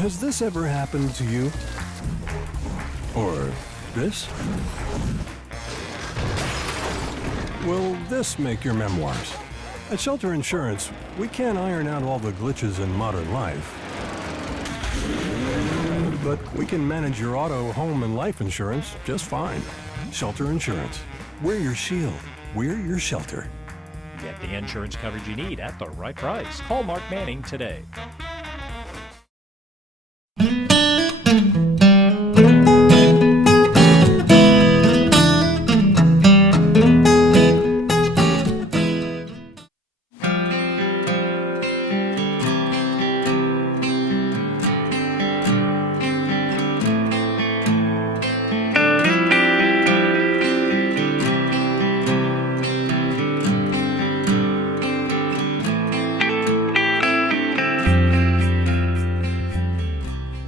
Has this ever happened to you? Or this? Will this make your memoirs? At Shelter Insurance, we can't iron out all the glitches in modern life. But we can manage your auto, home, and life insurance just fine. Shelter Insurance. We're your shield. We're your shelter. Get the insurance coverage you need at the right price. Call Mark Manning today.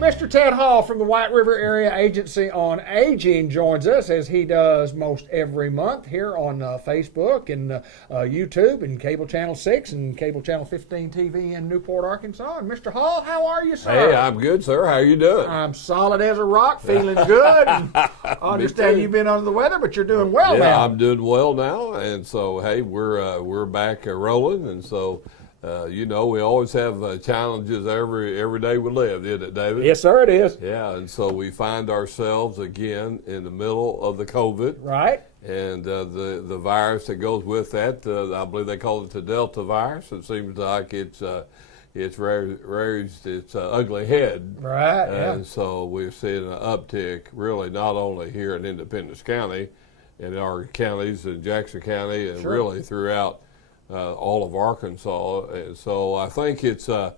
Mr. Ted Hall from the White River Area Agency on Aging joins us as he does most every month here on Facebook and YouTube and Cable Channel 6 and Cable Channel 15 TV in Newport, Arkansas. And Mr. Hall, how are you, sir? Hey, I'm good, sir. How are you doing? I'm solid as a rock, feeling good. And I understand you've been under the weather, but you're doing well now. Yeah, I'm doing well now. And so, hey, we're back rolling. And so, we always have challenges every day we live, isn't it, David? Yes, sir, it is. Yeah, and so we find ourselves again in the middle of the COVID. Right. And the virus that goes with that, I believe they call it the Delta virus. It seems like it's raised its ugly head. Right, yeah. And so we're seeing an uptick, really, not only here in Independence County, in our counties in Jackson County, and really throughout all of Arkansas. And so I think it's a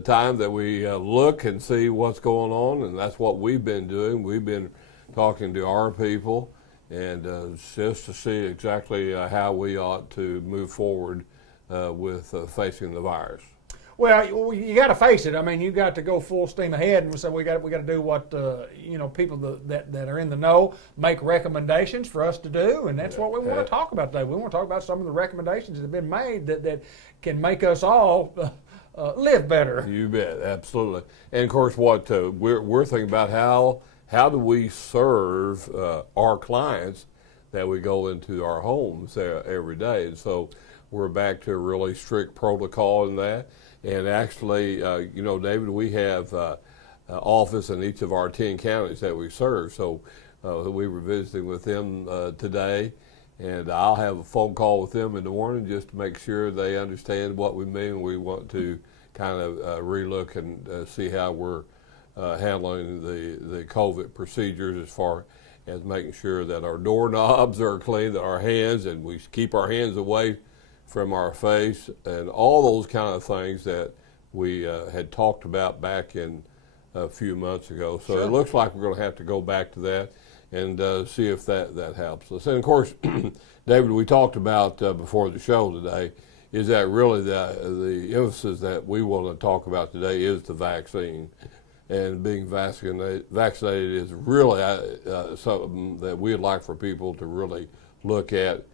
time that we look and see what's going on, and that's what we've been doing. We've been talking to our people and just to see exactly how we ought to move forward with facing the virus. Well, you got to face it. I mean, you got to go full steam ahead, and so we got to do what people that are in the know make recommendations for us to do, and that's what we want to talk about today. We want to talk about some of the recommendations that have been made that can make us all live better. You bet, absolutely. And of course, what we're thinking about how do we serve our clients that we go into our homes every day, and so we're back to a really strict protocol in that. And actually, David, we have office in each of our 10 counties that we serve. So we were visiting with them today, and I'll have a phone call with them in the morning just to make sure they understand what we mean. We want to kind of relook and see how we're handling the COVID procedures as far as making sure that our doorknobs are clean, that our hands, and we keep our hands away from our face, and all those kind of things that we had talked about back in a few months ago. So it looks like we're going to have to go back to that and see if that helps us. And of course, David, we talked about before the show today, is that really the emphasis that we want to talk about today is the vaccine. And being vaccinated is really something that we'd like for people to really look at.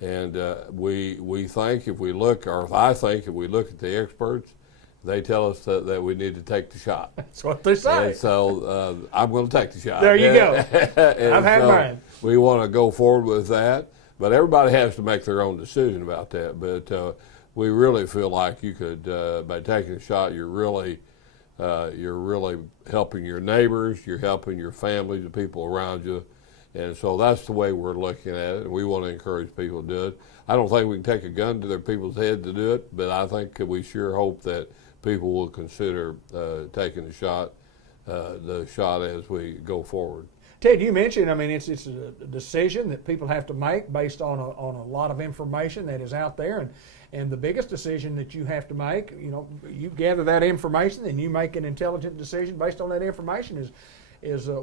And we think if we look, or I think if we look at the experts, they tell us that we need to take the shot. That's what they say. And so I'm going to take the shot. There you go. I've had mine. We want to go forward with that, but everybody has to make their own decision about that. But we really feel like you could, by taking the shot, you're really helping your neighbors, you're helping your family, the people around you. And so that's the way we're looking at it, and we want to encourage people to do it. I don't think we can take a gun to their people's head to do it, but I think we sure hope that people will consider taking the shot as we go forward. Ted, you mentioned, I mean, it's a decision that people have to make based on a lot of information that is out there, and the biggest decision that you have to make, you gather that information and you make an intelligent decision based on that information is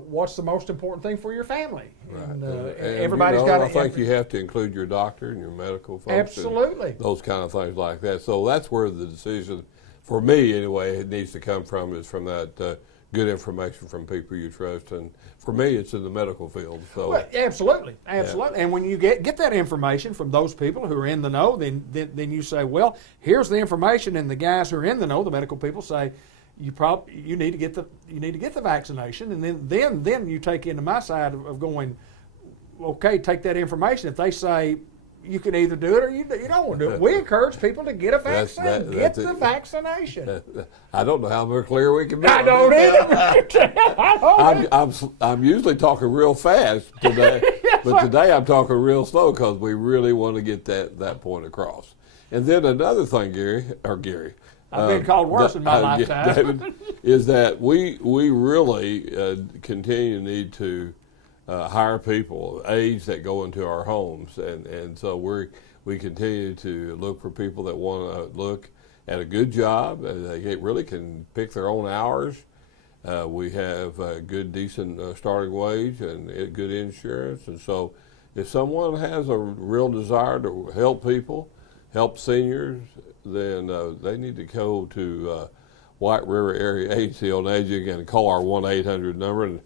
what's the most important thing for your family. Right. And everybody's got. I think you have to include your doctor and your medical folks. Absolutely. Those kind of things like that. So that's where the decision, for me anyway, it needs to come from, is from that good information from people you trust. And for me, it's in the medical field. So well, absolutely. Yeah. And when you get that information from those people who are in the know, then you say, well, here's the information, and the guys who are in the know, the medical people say, you need to get the vaccination, and then you take into my side of going, okay, take that information. If they say you can either do it or you don't want to do it, we encourage people to get a vaccine. Get the vaccination. I don't know how much clearer we can be. I don't either. I'm usually talking real fast today, but today I'm talking real slow because we really want to get that point across. And then another thing, Gary. I've been called worse in my lifetime. David, is that we really continue to need to hire people, aides that go into our homes, and so we continue to look for people that want to look at a good job. They really can pick their own hours. We have a good, decent starting wage and good insurance, and so if someone has a real desire to help people, help seniors, then they need to go to White River Area Agency on Aging and call our 1-800 number, and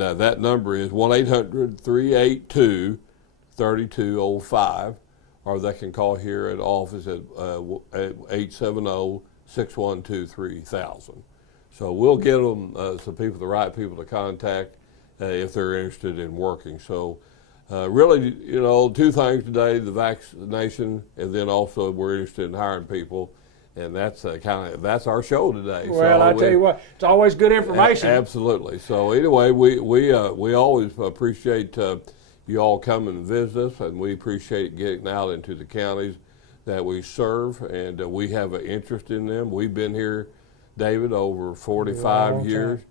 that number is 1-800-382-3205, or they can call here at office at 870-612-3000. So we'll get them the right people to contact if they're interested in working. So really, two things today: the vaccination, and then also we're interested in hiring people. And that's that's our show today. Well, I tell you what, it's always good information. Absolutely. So anyway, we always appreciate you all coming and visit us, and we appreciate getting out into the counties that we serve, and we have an interest in them. We've been here, David, over 45 years,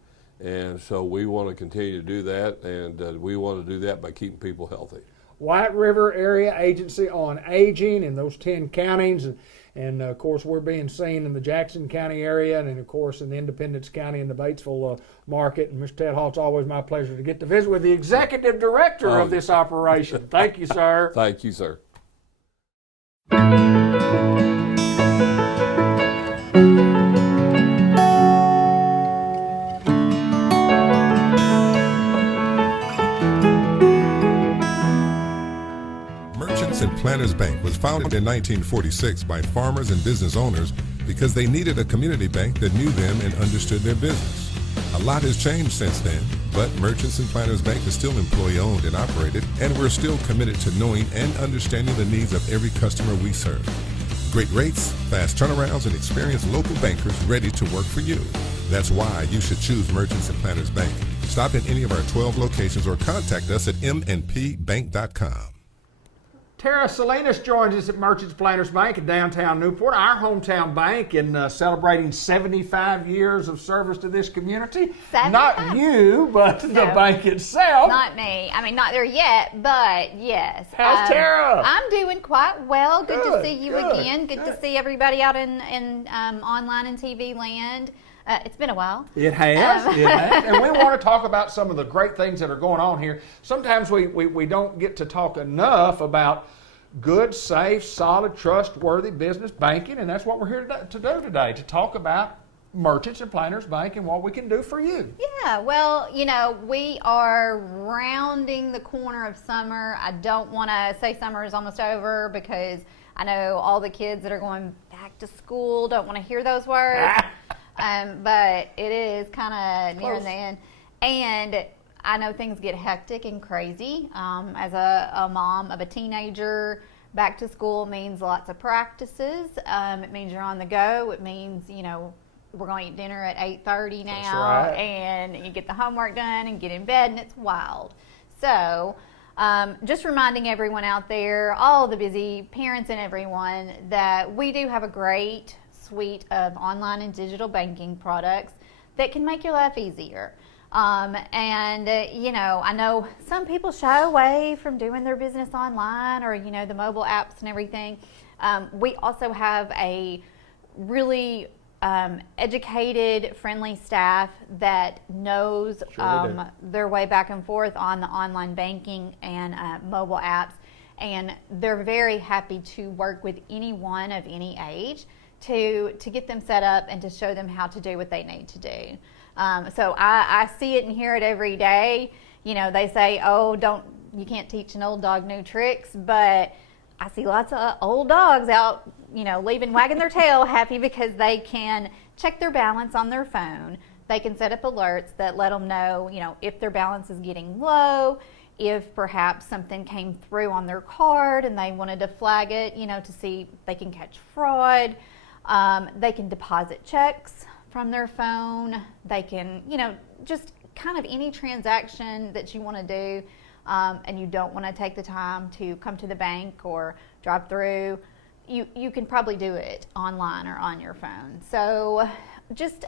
and so we want to continue to do that, and we want to do that by keeping people healthy. White River Area Agency on Aging in those 10 counties. And of course, we're being seen in the Jackson County area, and of course in Independence County in the Batesville market. And Mr. Ted Hall, it's always my pleasure to get to visit with the executive director of this operation. Thank you, sir. Thank you, sir. And Planters Bank was founded in 1946 by farmers and business owners because they needed a community bank that knew them and understood their business. A lot has changed since then, but Merchants and Planters Bank is still employee-owned and operated, and we're still committed to knowing and understanding the needs of every customer we serve. Great rates, fast turnarounds, and experienced local bankers ready to work for you. That's why you should choose Merchants and Planters Bank. Stop in any of our 12 locations or contact us at mnpbank.com. Tara Salinas joins us at Merchants Planters Bank in downtown Newport, our hometown bank, and celebrating 75 years of service to this community. 75. Not you, but the bank itself. Not me. I mean, not there yet, but yes. How's Tara? I'm doing quite well. Good to see you good, again. Good to see everybody out in online and TV land. It's been a while. It has. It has. And we want to talk about some of the great things that are going on here. Sometimes we don't get to talk enough about good, safe, solid, trustworthy business banking, and that's what we're here to do today, to talk about Merchants and Planters Bank and what we can do for you. Yeah, well, we are rounding the corner of summer. I don't want to say summer is almost over because I know all the kids that are going back to school don't want to hear those words. But it is kind of nearing the end. And I know things get hectic and crazy. As a mom of a teenager, back to school means lots of practices. It means you're on the go. It means, we're going to eat dinner at 8:30 now. That's right. And you get the homework done and get in bed, and it's wild. So just reminding everyone out there, all the busy parents and everyone, that we do have a great suite of online and digital banking products that can make your life easier. I know some people shy away from doing their business online or, the mobile apps and everything. We also have a really educated, friendly staff that knows their way back and forth on the online banking and mobile apps. And they're very happy to work with anyone of any age to get them set up and to show them how to do what they need to do. So I see it and hear it every day. They say, you can't teach an old dog new tricks, but I see lots of old dogs out, wagging their tail, happy because they can check their balance on their phone. They can set up alerts that let them know, if their balance is getting low, if perhaps something came through on their card and they wanted to flag it, to see if they can catch fraud. They can deposit checks from their phone. They can, just kind of any transaction that you want to do, and you don't want to take the time to come to the bank or drive through, you can probably do it online or on your phone. So just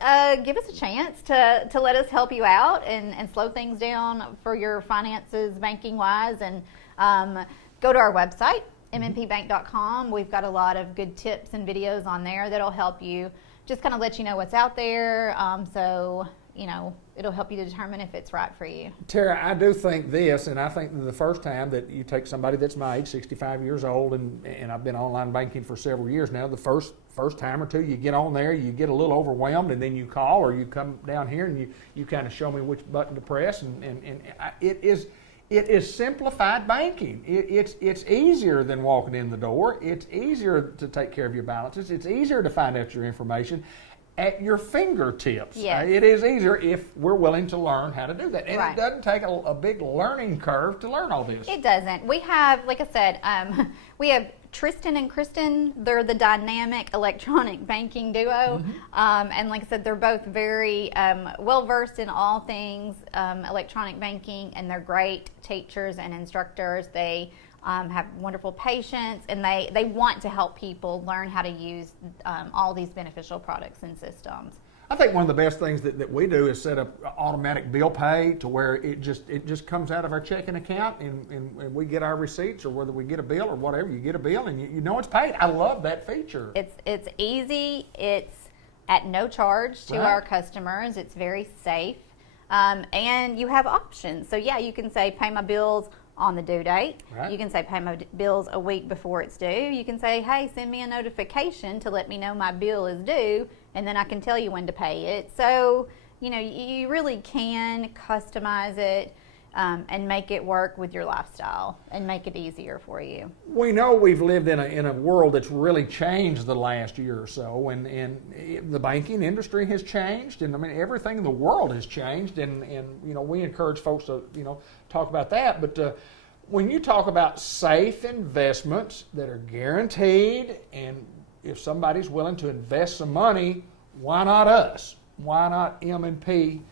give us a chance to let us help you out and slow things down for your finances banking wise, and go to our website, mmpbank.com. We've got a lot of good tips and videos on there that'll help you just kind of let you know what's out there. So it'll help you to determine if it's right for you. Tara, I do think this, and I think that the first time that you take somebody that's my age, 65 years old, and I've been online banking for several years now, the first time or two you get on there, you get a little overwhelmed, and then you call or you come down here and you kind of show me which button to press, and it is simplified banking. It's easier than walking in the door. It's easier to take care of your balances. It's easier to find out your information at your fingertips. Yes. It is easier if we're willing to learn how to do that. And Right. It doesn't take a big learning curve to learn all this. It doesn't. We have, like I said, we have Tristan and Kristen. They're the dynamic electronic banking duo. And like I said, they're both very well versed in all things electronic banking, and they're great teachers and instructors. They have wonderful patience, and they want to help people learn how to use all these beneficial products and systems. I think one of the best things that we do is set up automatic bill pay to where it just comes out of our checking account, and we get our receipts, or whether we get a bill or whatever, you get a bill and you know it's paid. I love that feature. It's easy. It's at no charge to Right. our customers. It's very safe, and you have options. So yeah, you can say pay my bills on the due date. Right. You can say pay my bills a week before it's due. You can say, hey, send me a notification to let me know my bill is due, and then I can tell you when to pay it. So you really can customize it and make it work with your lifestyle and make it easier for you. We know we've lived in a world that's really changed the last year or so, and the banking industry has changed, and I mean everything in the world has changed, and we encourage folks to talk about that. But when you talk about safe investments that are guaranteed, and if somebody's willing to invest some money, why not us? Why not M&P?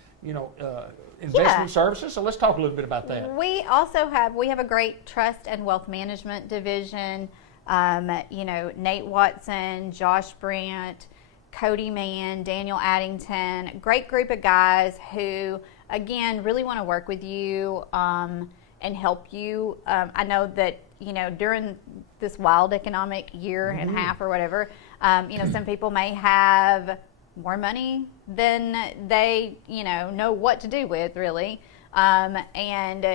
Investment services. So let's talk a little bit about that. We also have a great trust and wealth management division. Nate Watson, Josh Brandt, Cody Mann, Daniel Addington, great group of guys who, again, really want to work with you and help you. I know that, during this wild economic year and a half or whatever, some people may have more money than they, know what to do with, really. And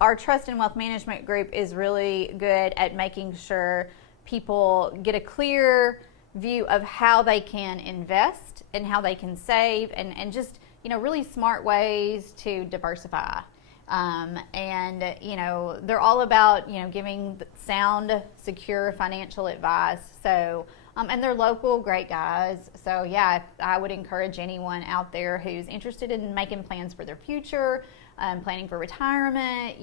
our trust and wealth management group is really good at making sure people get a clear view of how they can invest and how they can save, and just, really smart ways to diversify. And they're all about, giving sound, secure financial advice. So, and they're local, great guys. So yeah, I would encourage anyone out there who's interested in making plans for their future, planning for retirement,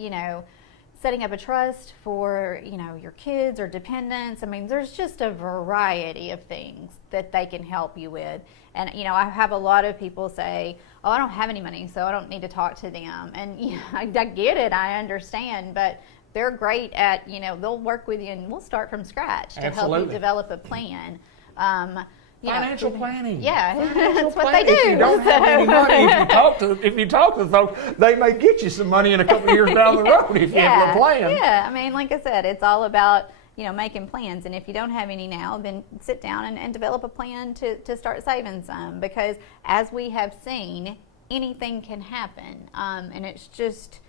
setting up a trust for, your kids or dependents. I mean, there's just a variety of things that they can help you with. And, I have a lot of people say, oh, I don't have any money, so I don't need to talk to them. And, I get it, I understand, but they're great at, they'll work with you, and we'll start from scratch to help you develop a plan. Financial planning. Yeah, Financial that's what planning. they do. If you don't have any money, if you talk to folks, they may get you some money in a couple of years down the road if you have a plan. Yeah, I mean, like I said, it's all about, making plans. And if you don't have any now, then sit down and develop a plan to start saving some. Because as we have seen, anything can happen. And it's just,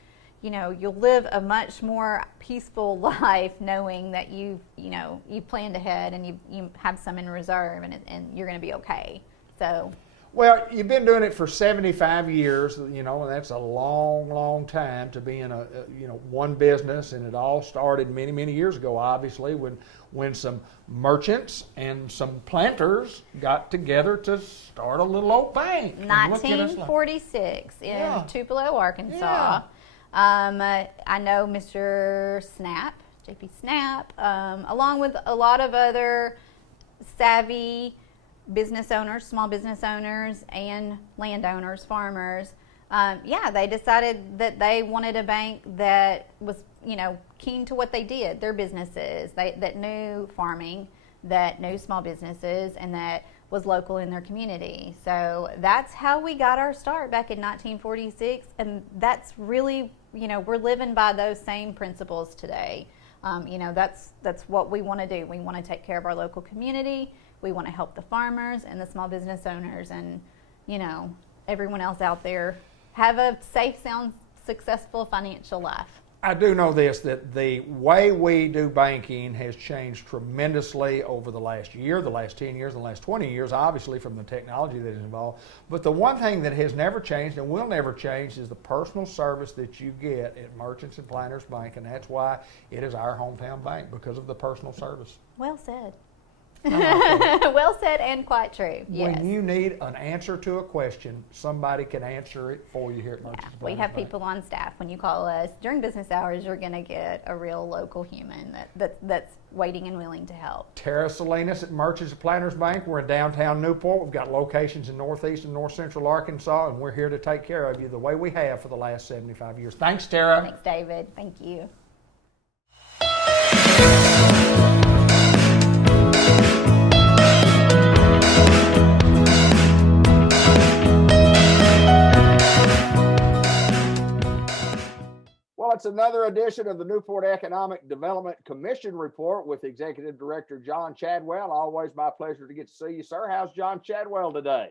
you'll live a much more peaceful life knowing that you planned ahead and you have some in reserve, and you're going to be okay. So Well, you've been doing it for 75 years, and that's a long, long time to be in one business. And it all started many, many years ago, obviously, when some merchants and some planters got together to start a little old bank. And look at us like- 1946 in Tupelo, Arkansas. Yeah. I know Mr. Snap, JP Snap, along with a lot of other savvy business owners, small business owners, and landowners, farmers. They decided that they wanted a bank that was, keen to what they did, their businesses, that knew farming, that knew small businesses, and that was local in their community. So that's how we got our start back in 1946, and that's really, we're living by those same principles today. That's what we want to do. We want to take care of our local community. We want to help the farmers and the small business owners and, everyone else out there have a safe, sound, successful financial life. I do know this, that the way we do banking has changed tremendously over the last year, the last 10 years, the last 20 years, obviously from the technology that is involved. But the one thing that has never changed and will never change is the personal service that you get at Merchants and Planters Bank, and that's why it is our hometown bank, because of the personal service. Well said. Well said and quite true. Yes. When you need an answer to a question, somebody can answer it for you here at Merchants and We Planters have Bank. people on staff. When you call us during business hours, you're going to get a real local human that's waiting and willing to help. Tara Salinas at Merchants and Planters Bank. We're in downtown Newport. We've got locations in northeast and north central Arkansas, and we're here to take care of you the way we have for the last 75 years. Thanks, Tara. Thanks, David. Thank you. Well, it's another edition of the Newport Economic Development Commission Report with Executive Director John Chadwell. Always my pleasure to get to see you, sir. How's John Chadwell today?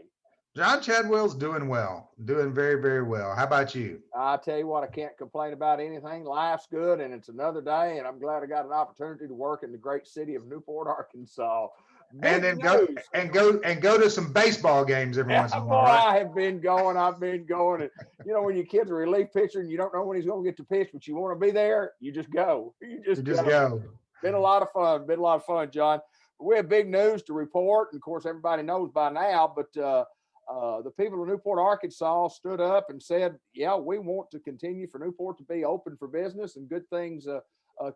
John Chadwell's doing well, doing very, very well. How about you? I tell you what, I can't complain about anything. Life's good, and it's another day, and I'm glad I got an opportunity to work in the great city of Newport, Arkansas. And then go to some baseball games every once in a while. Boy, Right? I've been going. And when your kid's a relief pitcher and you don't know when he's going to get to pitch, but you want to be there, you just go. You just go. Been a lot of fun, John. We have big news to report, and of course, everybody knows by now. But the people of Newport, Arkansas, stood up and said, "Yeah, we want to continue for Newport to be open for business, and good things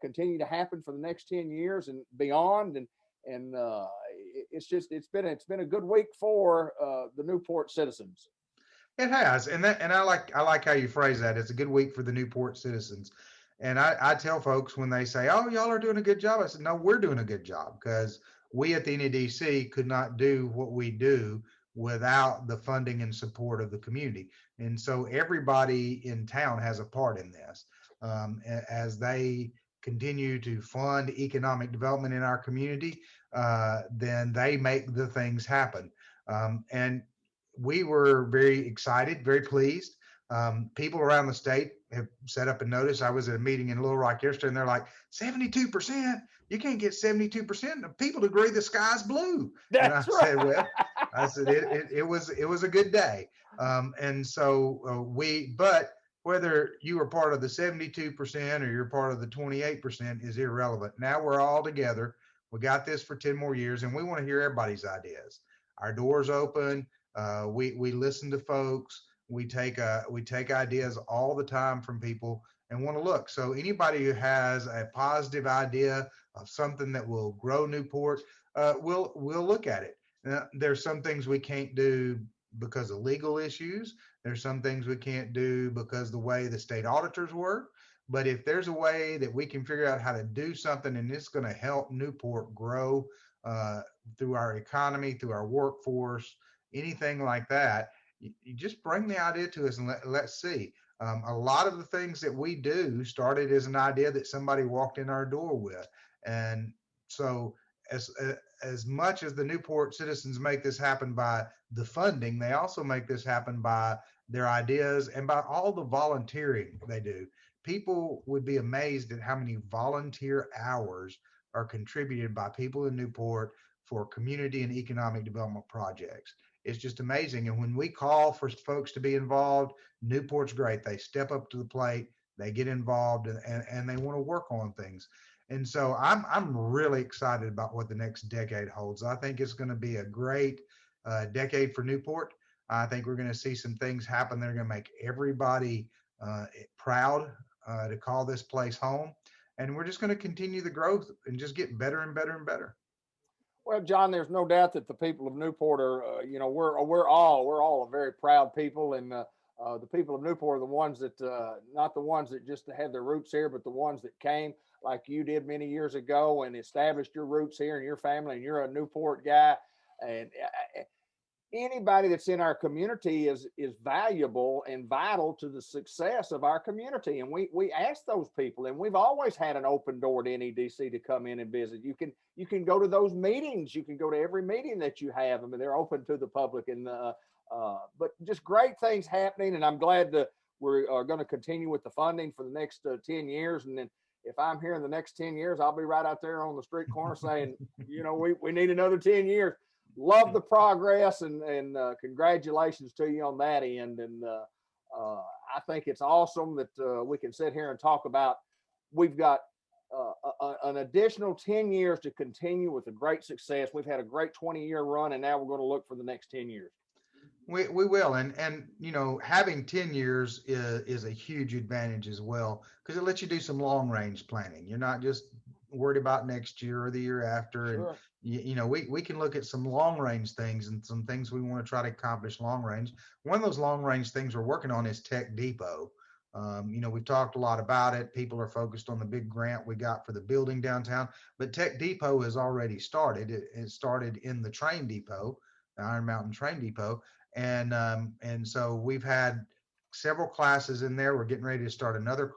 continue to happen for the next 10 years and beyond." And it's been a good week for the Newport citizens. It has, and I like how you phrase that. It's a good week for the Newport citizens. And I tell folks when they say, "Oh, y'all are doing a good job," I said, "No, we're doing a good job, because we at the NEDC could not do what we do without the funding and support of the community." And so everybody in town has a part in this. As they continue to fund economic development in our community, then they make the things happen. And we were very excited, very pleased. People around the state have set up a notice. I was at a meeting in Little Rock yesterday, and they're like, 72%? You can't get 72% of people to agree the sky's blue. That's and I said, well, it was a good day. And so but whether you are part of the 72% or you're part of the 28% is irrelevant. Now we're all together. We got this for 10 more years, and we want to hear everybody's ideas. Our door's open. We listen to folks. We take ideas all the time from people and want to look. So anybody who has a positive idea of something that will grow Newport, we'll look at it. There's some things we can't do because of legal issues. There's some things we can't do because the way the state auditors work. But if there's a way that we can figure out how to do something and it's going to help Newport grow through our economy, through our workforce, anything like that, you just bring the idea to us and let's see. A lot of the things that we do started as an idea that somebody walked in our door with. And so as much as the Newport citizens make this happen by the funding, they also make this happen by their ideas and by all the volunteering they do. People would be amazed at how many volunteer hours are contributed by people in Newport for community and economic development projects. it's just amazing. And when we call for folks to be involved, Newport's great. They step up to the plate, they get involved, and they want to work on things. And so I'm really excited about what the next decade holds. I think it's going to be a great decade for Newport. I think we're going to see some things happen that are going to make everybody proud to call this place home. And we're just going to continue the growth and just get better and better and better. Well, John, there's no doubt that the people of Newport are, we're all a very proud people, and the people of Newport are the ones that, not the ones that just had their roots here, but the ones that came like you did many years ago and established your roots here in your family, and you're a Newport guy. And anybody that's in our community is valuable and vital to the success of our community. And we ask those people, and we've always had an open door to NEDC to come in and visit. You can go to those meetings. You can go to every meeting that you have. I mean, they're open to the public, and but just great things happening. And I'm glad that we're going to continue with the funding for the next 10 years. And then if I'm here in the next 10 years, I'll be right out there on the street corner saying, we need another 10 years. Love the progress, and congratulations to you on that end. And I think it's awesome that we can sit here and talk about. We've got an additional 10 years to continue with a great success. We've had a great 20-year run, and now we're going to look for the next 10 years. We will, and having 10 years is a huge advantage as well, because it lets you do some long range planning. You're not just worried about next year or the year after. Sure. And we can look at some long range things and some things we want to try to accomplish long range. One of those long range things we're working on is Tech Depot. We've talked a lot about it. People are focused on the big grant we got for the building downtown, but Tech Depot has already started. It started in the train depot, the Iron Mountain Train Depot. And so we've had several classes in there. We're getting ready to start another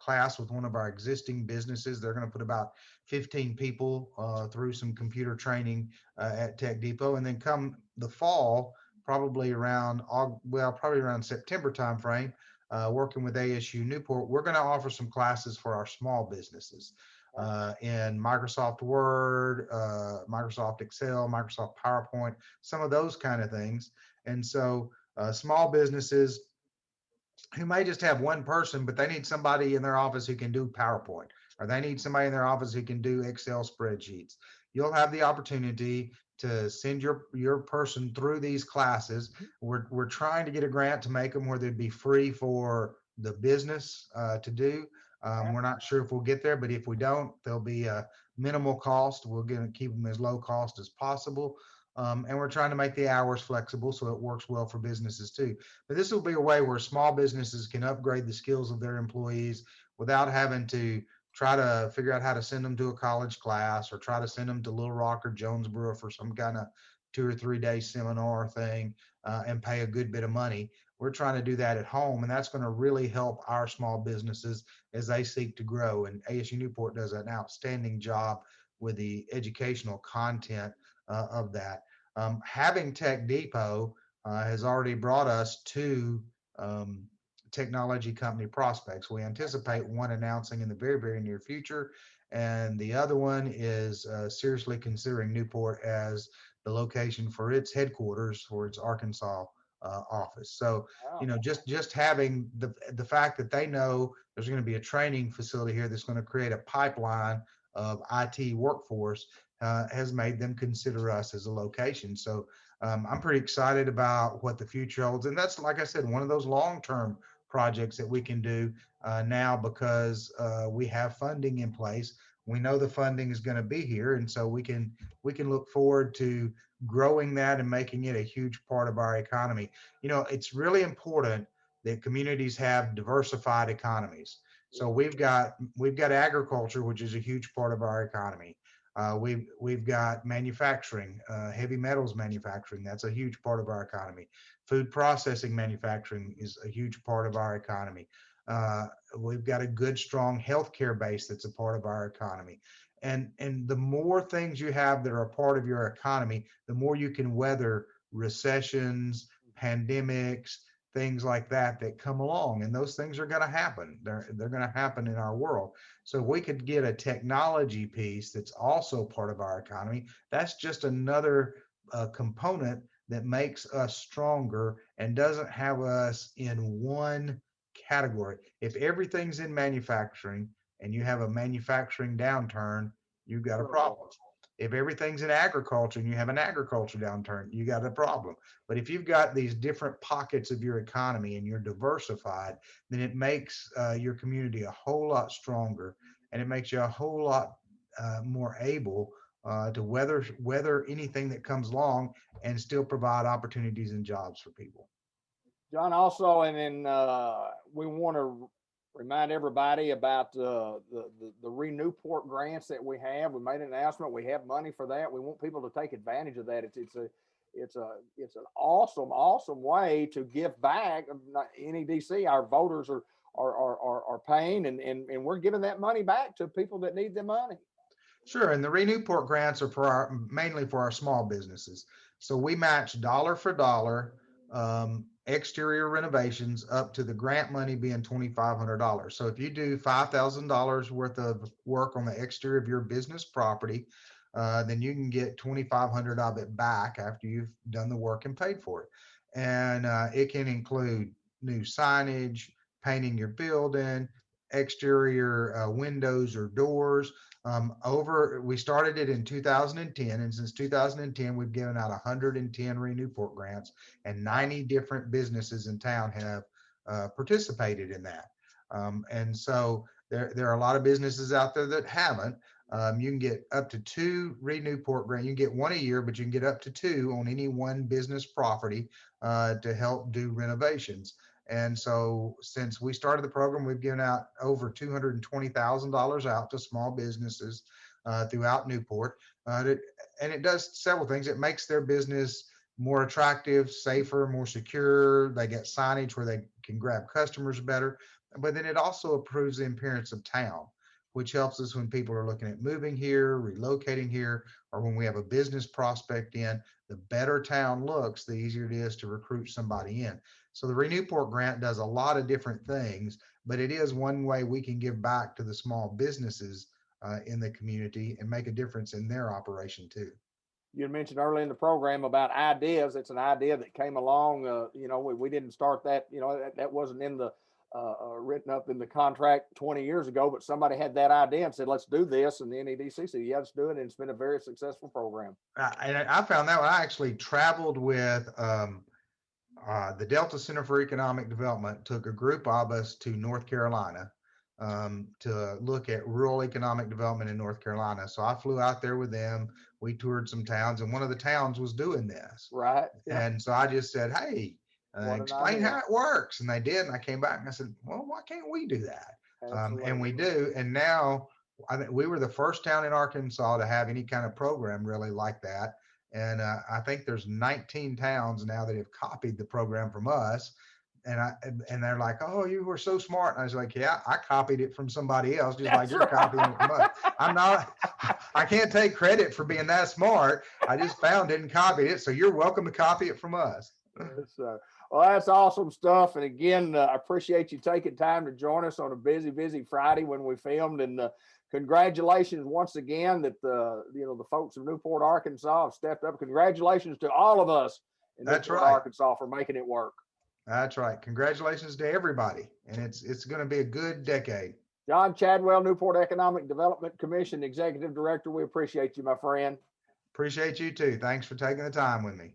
class with one of our existing businesses. They're going to put about 15 people through some computer training at Tech Depot. And then come the fall, probably around September timeframe, working with ASU Newport, we're going to offer some classes for our small businesses in Microsoft Word, Microsoft Excel, Microsoft PowerPoint, some of those kind of things. And so small businesses who may just have one person, but they need somebody in their office who can do PowerPoint, or they need somebody in their office who can do Excel spreadsheets. You'll have the opportunity to send your person through these classes. We're trying to get a grant to make them where they'd be free for the business to do. We're not sure if we'll get there, but if we don't, there'll be a minimal cost. We're going to keep them as low cost as possible. And we're trying to make the hours flexible so it works well for businesses too. But this will be a way where small businesses can upgrade the skills of their employees without having to try to figure out how to send them to a college class or try to send them to Little Rock or Jonesboro for some kind of 2 or 3 day seminar thing and pay a good bit of money. We're trying to do that at home, and that's going to really help our small businesses as they seek to grow. And ASU Newport does an outstanding job with the educational content of that. Having Tech Depot has already brought us 2 technology company prospects. We anticipate one announcing in the very, very near future, and the other one is seriously considering Newport as the location for its headquarters for its Arkansas office. So, just having the fact that they know there's going to be a training facility here that's going to create a pipeline of IT workforce has made them consider us as a location. So I'm pretty excited about what the future holds. And that's, like I said, one of those long-term projects that we can do now because we have funding in place. We know the funding is going to be here. And so we can look forward to growing that and making it a huge part of our economy. It's really important that communities have diversified economies. So we've got agriculture, which is a huge part of our economy. We've got manufacturing, heavy metals manufacturing. That's a huge part of our economy. Food processing manufacturing is a huge part of our economy. We've got a good, strong healthcare base that's a part of our economy. And the more things you have that are a part of your economy, the more you can weather recessions, pandemics, things like that come along, and those things are going to happen. They're going to happen in our world. So if we could get a technology piece that's also part of our economy, that's just another component that makes us stronger and doesn't have us in one category. If everything's in manufacturing and you have a manufacturing downturn, you've got a problem. If everything's in agriculture and you have an agriculture downturn, you got a problem. But if you've got these different pockets of your economy and you're diversified, then it makes your community a whole lot stronger, and it makes you a whole lot more able to weather anything that comes along and still provide opportunities and jobs for people. John, also, and then we want to remind everybody about the Newport grants that we have. We made an announcement. We have money for that. We want people to take advantage of that. It's an awesome way to give back. NEDC, our voters are paying, and we're giving that money back to people that need the money. Sure, and the Newport grants are mainly for our small businesses. So we match dollar for dollar exterior renovations up to the grant money being $2,500. So if you do $5,000 worth of work on the exterior of your business property, then you can get $2,500 of it back after you've done the work and paid for it. And it can include new signage, painting your building, exterior windows or doors. We started it in 2010, and since 2010, we've given out 110 Newport grants, and 90 different businesses in town have participated in that. And so there are a lot of businesses out there that haven't. You can get up to 2 Newport grants. You can get 1 a year, but you can get up to 2 on any one business property to help do renovations. And so since we started the program, we've given out over $220,000 out to small businesses throughout Newport. And it does several things. It makes their business more attractive, safer, more secure. They get signage where they can grab customers better. But then it also improves the appearance of town, which helps us when people are looking at moving here, relocating here, or when we have a business prospect in. The better town looks, the easier it is to recruit somebody in. So the Newport grant does a lot of different things, but it is one way we can give back to the small businesses in the community and make a difference in their operation too. You mentioned early in the program about ideas. It's an idea that came along. We didn't start that. That wasn't in the written up in the contract 20 years ago, but somebody had that idea and said, let's do this. And the NEDC said, yeah, let's do it. And it's been a very successful program. And I found that when I actually traveled with the Delta Center for Economic Development, took a group of us to North Carolina to look at rural economic development in North Carolina. So I flew out there with them. We toured some towns, and one of the towns was doing this. Right. Yeah. And so I just said, hey, explain how it works. And they did. And I came back and I said, well, why can't we do that? And we do. And now I think we were the first town in Arkansas to have any kind of program really like that. And I think there's 19 towns now that have copied the program from us. And they're like, oh, you were so smart. And I was like, yeah, I copied it from somebody else, just like you're copying it from us. I can't take credit for being that smart. I just found it and copied it. So you're welcome to copy it from us. Well, that's awesome stuff. And again, I appreciate you taking time to join us on a busy Friday when we filmed. And congratulations once again that the folks of Newport, Arkansas have stepped up. Congratulations to all of us in Newport, Arkansas for making it work. That's right. Congratulations to everybody. And it's going to be a good decade. John Chadwell, Newport Economic Development Commission Executive Director. We appreciate you, my friend. Appreciate you too. Thanks for taking the time with me.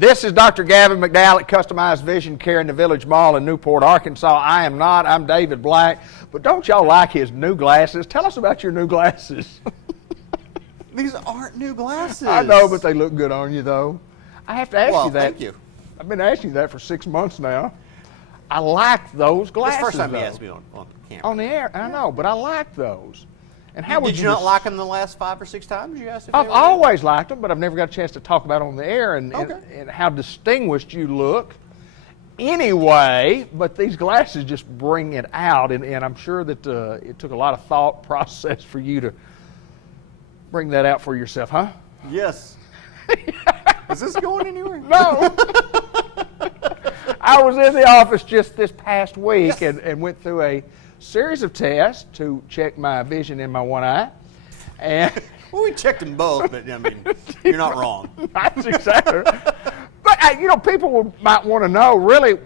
This is Dr. Gavin McDowell at Customized Vision Care in the Village Mall in Newport, Arkansas. I'm David Black. But don't y'all like his new glasses? Tell us about your new glasses. These aren't new glasses. I know, but they look good on you, though. I have to ask you that. Thank you. I've been asking you that for 6 months now. I like those glasses. That's the first time you asked me on camera. On the air, I know, but I like those. And how would Did you not like them the last 5 or 6 times you asked? I've always liked them, but I've never got a chance to talk about it on the air and how distinguished you look. Anyway, but these glasses just bring it out, and I'm sure that it took a lot of thought process for you to bring that out for yourself, huh? Yes. Is this going anywhere? No. I was in the office just this past week and went through a series of tests to check my vision in my one eye. And Well, we checked them both, but I mean, you're not wrong. that's exactly. But people might want to know really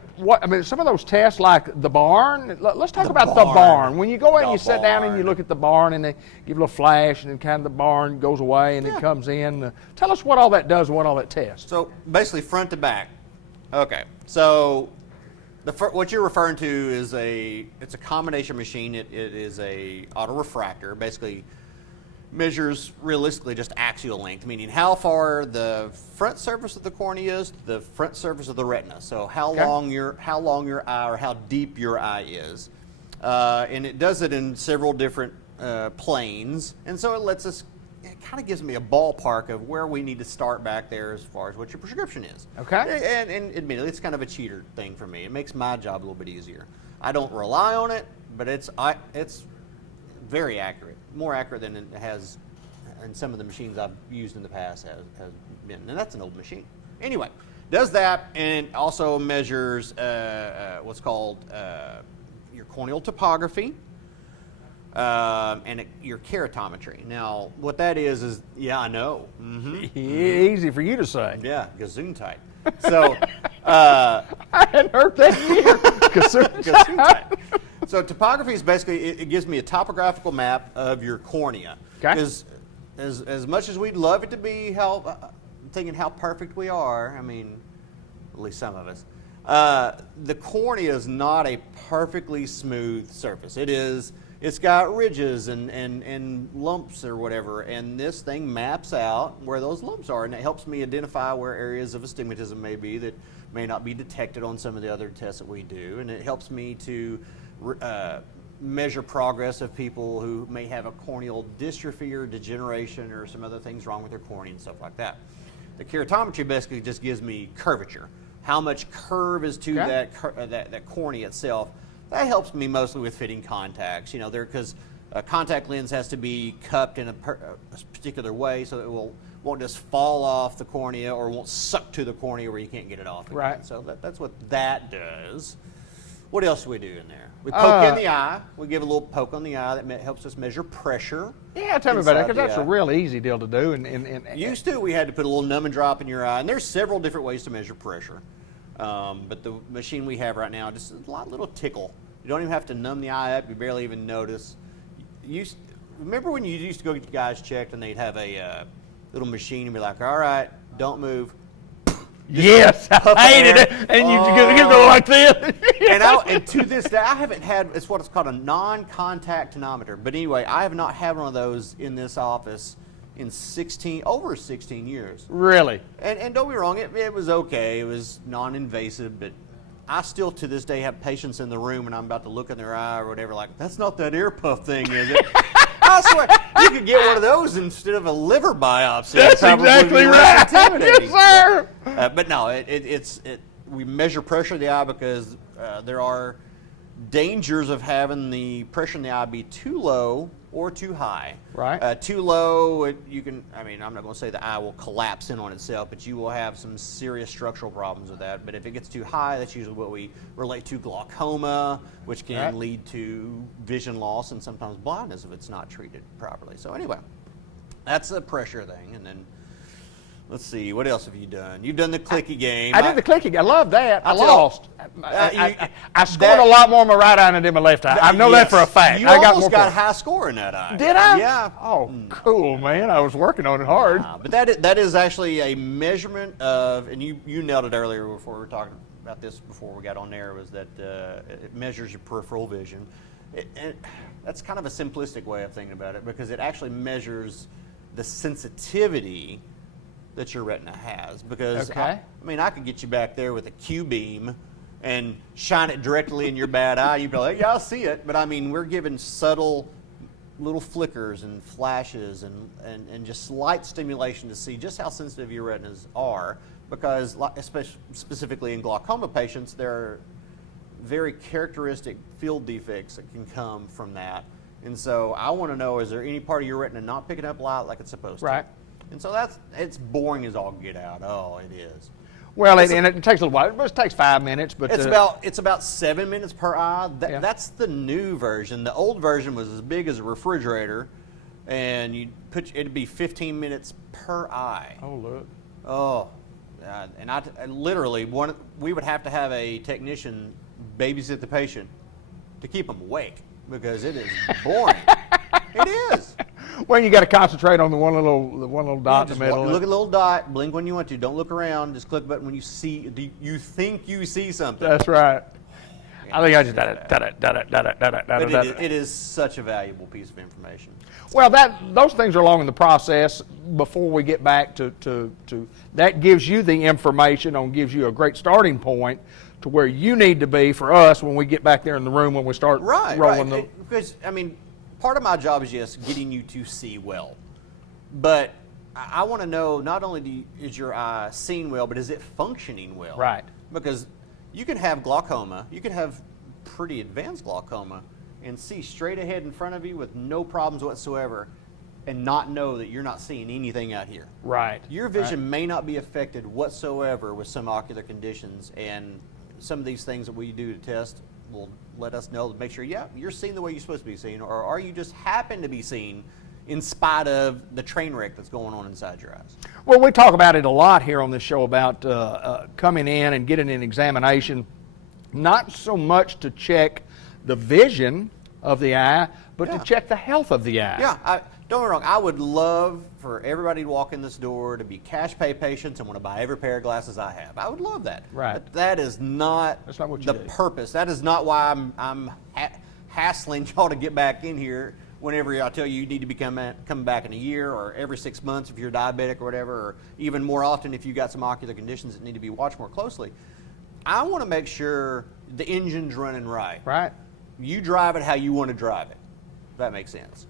some of those tests like the barn. Let's talk about the barn. When you go in, you sit down and you look at the barn, and they give a little flash, and then kind of the barn goes away, and it comes in. Tell us what all that does, and what all that tests. So basically, front to back. Okay. So what you're referring to is it's a combination machine. It is a auto refractor. Basically, measures realistically just axial length, meaning how far the front surface of the cornea is to the front surface of the retina. So how long your eye or how deep your eye is, and it does it in several different planes, and so it kind of gives me a ballpark of where we need to start back there as far as what your prescription is. Okay. And admittedly, it's kind of a cheater thing for me. It makes my job a little bit easier. I don't rely on it, but it's very accurate, more accurate than it has in some of the machines I've used in the past has been, and that's an old machine. Anyway, does that and also measures what's called your corneal topography and your keratometry. Now, what that is yeah, I know. Mm-hmm. Easy for you to say. Yeah, Gesundheit. So I hadn't heard that either. Gesundheit. So topography is basically, it gives me a topographical map of your cornea. Okay. Because as much as we'd love it to be thinking how perfect we are, I mean, at least some of us, the cornea is not a perfectly smooth surface. It's got ridges and lumps or whatever, and this thing maps out where those lumps are, and it helps me identify where areas of astigmatism may be that may not be detected on some of the other tests that we do, and it helps me to measure progress of people who may have a corneal dystrophy or degeneration or some other things wrong with their cornea and stuff like that. The keratometry basically just gives me curvature, how much curve is to that cornea itself. That helps me mostly with fitting contacts, because a contact lens has to be cupped in a particular way so it won't just fall off the cornea or won't suck to the cornea where you can't get it off again. Right. So that's what that does. What else do we do in there? We poke in the eye. We give a little poke on the eye that helps us measure pressure. Yeah, tell me about that, because that's a real easy deal to do. And used to, we had to put a little numbing drop in your eye, and there's several different ways to measure pressure. But the machine we have right now, just a little tickle. You don't even have to numb the eye up. You barely even notice. Remember when you used to go get your guys checked, and they'd have a little machine and be like, all right, don't move. Yes, I hated it. And you go like this. And to this day, I haven't had, it's what is called a non-contact tonometer. But anyway, I have not had one of those in this office in over 16 years. Really? And don't be wrong, it was okay. It was non-invasive, but I still to this day have patients in the room and I'm about to look in their eye or whatever, like, that's not that ear puff thing, is it? I swear, you could get one of those instead of a liver biopsy. That's exactly right. Yes, sir. But no, we measure pressure of the eye because there are dangers of having the pressure in the eye be too low or too high. Right. Too low, I'm not going to say the eye will collapse in on itself, but you will have some serious structural problems with that. But if it gets too high, that's usually what we relate to glaucoma, which can lead to vision loss and sometimes blindness if it's not treated properly. So anyway, that's the pressure thing. And then let's see, what else have you done? You've done the clicky game. I did the clicky game. I love that. I lost. I scored that, a lot more in my right eye than I did my left eye. I know that for a fact. You I got almost more got a high score in that eye. Did I? Yeah. Oh, cool, man. I was working on it hard. But that is actually a measurement of, and you nailed it earlier before we were talking about this before we got on there, was that it measures your peripheral vision. And that's kind of a simplistic way of thinking about it because it actually measures the sensitivity that your retina has, because I could get you back there with a Q-beam and shine it directly in your bad eye. You'd be like, yeah, I'll see it. But I mean, we're given subtle little flickers and flashes and just light stimulation to see just how sensitive your retinas are, because especially specifically in glaucoma patients, there are very characteristic field defects that can come from that. And so I want to know, is there any part of your retina not picking up light like it's supposed to? Right. And so it's boring as all get out. Oh, it is. Well, and it takes a little while. It takes 5 minutes, but It's about 7 minutes per eye. Yeah. That's the new version. The old version was as big as a refrigerator, and it'd be 15 minutes per eye. Oh, look. Oh, and I literally we would have to have a technician babysit the patient to keep them awake because it is boring. It is. Well, you got to concentrate on the one little dot in the middle. Look at the little dot. Blink when you want to. Don't look around. Just click the button when you think you see something. That's right. I think I just But it is such a valuable piece of information. Well, those things are along in the process before we get back to that gives you the information gives you a great starting point to where you need to be for us when we get back there in the room when we start rolling the. Because I mean, part of my job is getting you to see well, but I want to know not only is your eye seeing well, but is it functioning well? Right. Because you can have glaucoma, you can have pretty advanced glaucoma, and see straight ahead in front of you with no problems whatsoever, and not know that you're not seeing anything out here. Right. Your vision may not be affected whatsoever with some ocular conditions, and some of these things that we do to test will let us know to make sure, yeah, you're seeing the way you're supposed to be seen, or are you just happen to be seen in spite of the train wreck that's going on inside your eyes? Well, we talk about it a lot here on this show about coming in and getting an examination, not so much to check the vision of the eye, but to check the health of the eye. Yeah, don't get me wrong. I would love for everybody to walk in this door to be cash pay patients and want to buy every pair of glasses I have. I would love that. Right. But that is not, That's not what you the do. purpose. That is not why I'm hassling y'all to get back in here whenever I tell you need to be coming back in a year or every 6 months if you're diabetic or whatever, or even more often if you've got some ocular conditions that need to be watched more closely. I want to make sure the engine's running right. Right. You drive it how you want to drive it. If that makes sense.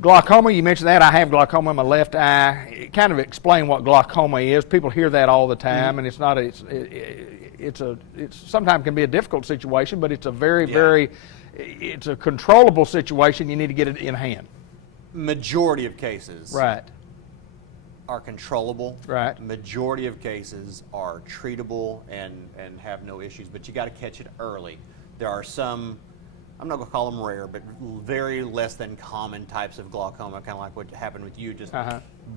Glaucoma, you mentioned that. I have glaucoma in my left eye. Kind of explain what glaucoma is. People hear that all the time, and it's not. It's sometimes can be a difficult situation, but it's a very, it's a controllable situation. You need to get it in hand. Majority of cases, Right. are controllable. Right. Majority of cases are treatable and have no issues, but you got to catch it early. There are some, I'm not going to call them rare, but very less than common types of glaucoma, kind of like what happened with you. Just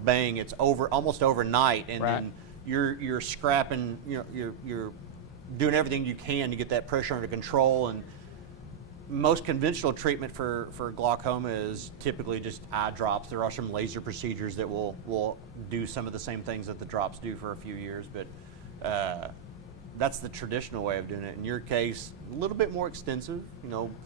bang, it's over almost overnight, and Right. then you're scrapping, you're doing everything you can to get that pressure under control. And most conventional treatment for glaucoma is typically just eye drops. There are some laser procedures that will do some of the same things that the drops do for a few years, but that's the traditional way of doing it. In your case, a little bit more extensive,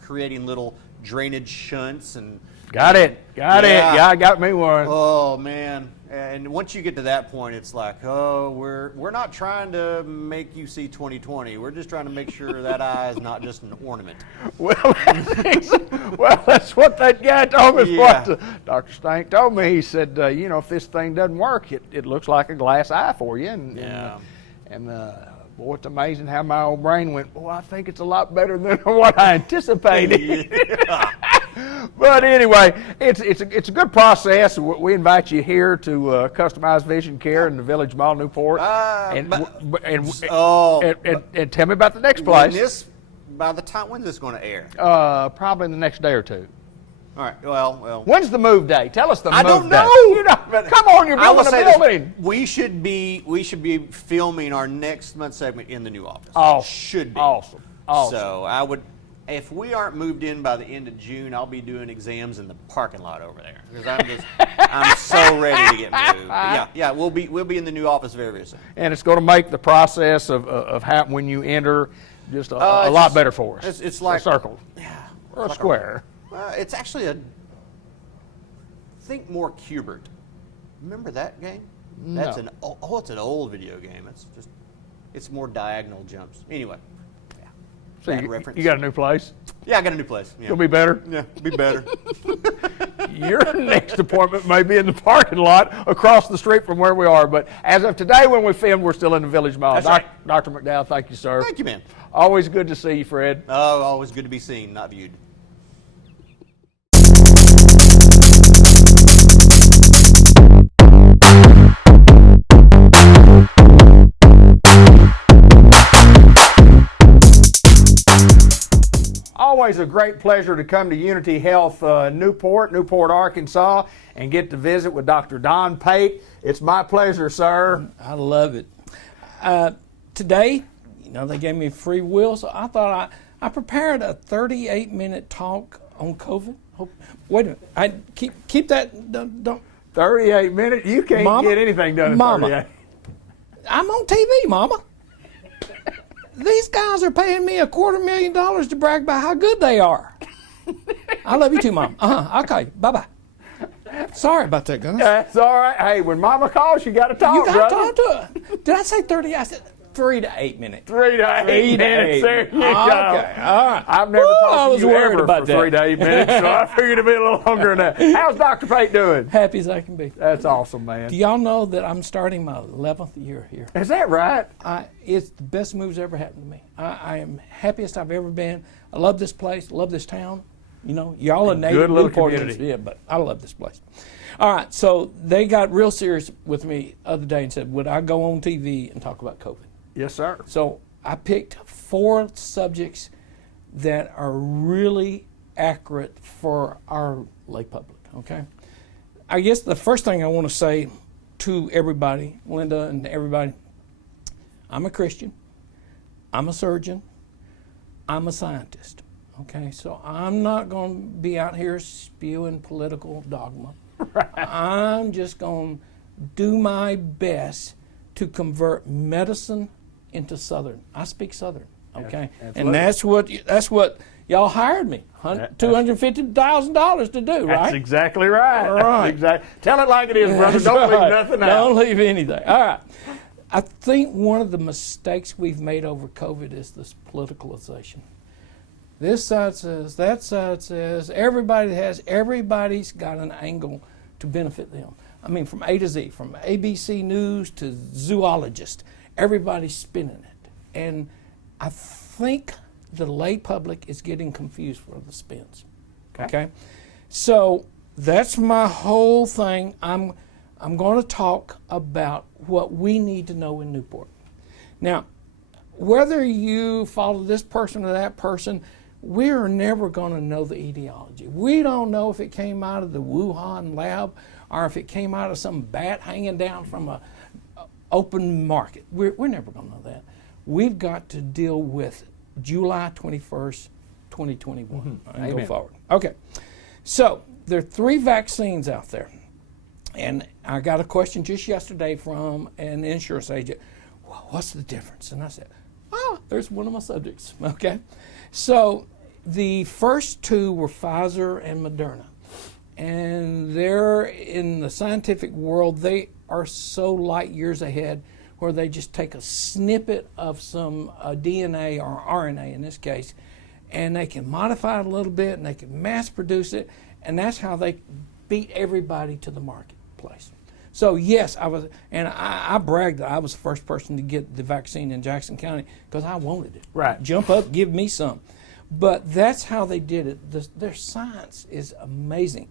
creating little drainage shunts and. Got it. Yeah, got me one. Oh man! And once you get to that point, it's like, oh, we're not trying to make you see 20/20. We're just trying to make sure that eye is not just an ornament. Well, that's what that guy told me. Yeah. What Dr. Stank told me. He said, if this thing doesn't work, it looks like a glass eye for you. And boy, it's amazing how my old brain went, boy, I think it's a lot better than what I anticipated. But anyway, it's a good process. We invite you here to Customized Vision Care in the Village Mall, Newport. And tell me about the next place. When's this going to air? Probably in the next day or two. All right. Well. When's the move day? Tell us the move day. I don't know. Come on, you're building a building. We should be filming our next month segment in the new office. Oh, should be awesome. So I would, if we aren't moved in by the end of June, I'll be doing exams in the parking lot over there because I'm so ready to get moved. But yeah, we'll be in the new office very, very soon. And it's going to make the process of how when you enter just a lot better for us. It's like a circle, or a square. It's actually think more Cubert. Remember that game? No. That's it's an old video game. It's more diagonal jumps. Anyway, So you got a new place? Yeah, I got a new place. Yeah. You'll be better. Yeah, be better. Your next appointment may be in the parking lot across the street from where we are. But as of today, when we film, we're still in the Village Mall. That's right. Dr. McDowell, thank you, sir. Thank you, man. Always good to see you, Fred. Oh, always good to be seen, not viewed. Always a great pleasure to come to Unity Health Newport, Arkansas, and get to visit with Dr. Don Pate. It's my pleasure, sir. I love it. Today, they gave me free will, so I thought I prepared a 38-minute talk on COVID. Wait a minute. I keep that. Don't 38 minutes? You can't Mama, get anything done in Mama, 38. I'm on TV, Mama. These guys are paying me $250,000 to brag about how good they are. I love you too, Mom. I'll call you. Bye-bye. Sorry about that, guys. That's all right. Hey, when Mama calls, you got to talk, You got to brother. talk to her. Did I say 30? I said 3 to 8 minutes. 3 to 8 minutes. There you go. Okay, all right. I've never I talked was to you worried ever about for that. 3 to 8 minutes, so I figured it'd be a little longer than that. How's Dr. Pate doing? Happy as I can be. That's awesome, man. Do y'all know that I'm starting my 11th year here? Is that right? It's the best move's ever happened to me. I am happiest I've ever been. I love this place, love this town. Y'all are native Good little Newporters. community. Yeah, but I love this place. All right, so they got real serious with me the other day and said, would I go on TV and talk about COVID? Yes, sir. So I picked 4 subjects that are really accurate for our lay public, okay? I guess the first thing I want to say to everybody, Linda and everybody, I'm a Christian, I'm a surgeon, I'm a scientist, okay? So I'm not going to be out here spewing political dogma. Right. I'm just going to do my best to convert medicine into Southern. I speak Southern, okay? And that's what y'all hired me, $250,000 to do, right? That's exactly right. All right. Exactly. Tell it like it is, brother. That's Don't right. leave nothing out. Don't leave anything. All right. I think one of the mistakes we've made over COVID is this politicalization. This side says, that side says, everybody's got an angle to benefit them. I mean, from A to Z, from ABC News to zoologist, everybody's spinning it. And I think the lay public is getting confused for the spins. Okay? So that's my whole thing. I'm going to talk about what we need to know in Newport. Now, whether you follow this person or that person, we're never going to know the etiology. We don't know if it came out of the Wuhan lab or if it came out of some bat hanging down from a open market. We're never going to know that. We've got to deal with July 21st, 2021 and go forward. Okay, so there are 3 vaccines out there. And I got a question just yesterday from an insurance agent. Well, what's the difference? And I said, there's one of my subjects, okay? So the first 2 were Pfizer and Moderna. And they're in the scientific world, they are so light years ahead where they just take a snippet of some DNA or RNA in this case, and they can modify it a little bit and they can mass produce it, and that's how they beat everybody to the marketplace. So yes, I bragged that I was the first person to get the vaccine in Jackson County because I wanted it. Right. Jump up, give me some. But that's how they did it. Their science is amazing.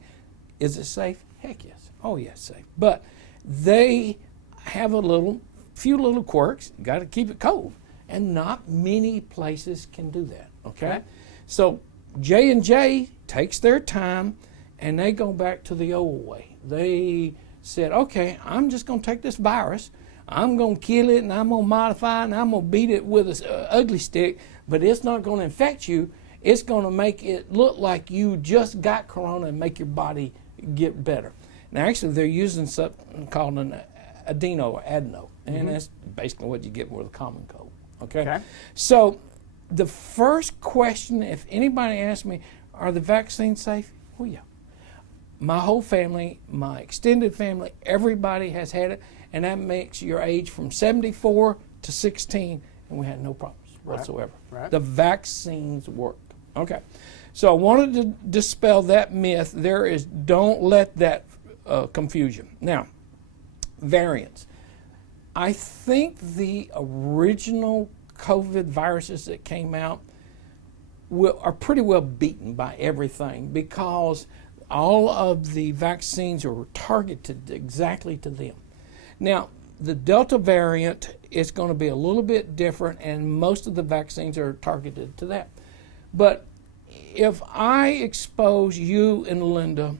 Is it safe? Heck yes. Oh yeah, it's safe. But they have a few little quirks. Got to keep it cold, and not many places can do that. Okay. So J&J takes their time, and they go back to the old way. They said, okay, I'm just going to take this virus, I'm going to kill it, and I'm going to modify it, and I'm going to beat it with an ugly stick, but it's not going to infect you. It's going to make it look like you just got corona and make your body get better. Now, actually, they're using something called an adeno, and that's basically what you get with a common cold. Okay? So the first question, if anybody asks me, are the vaccines safe? Well, yeah. My whole family, my extended family, everybody has had it, and that makes your age from 74 to 16, and we had no problems whatsoever. Right. The vaccines work. Okay. So I wanted to dispel that myth. Don't let that confuse you. Now, variants. I think the original COVID viruses that came out are pretty well beaten by everything because all of the vaccines are targeted exactly to them. Now, the Delta variant is going to be a little bit different, and most of the vaccines are targeted to that. But if I expose you and Linda,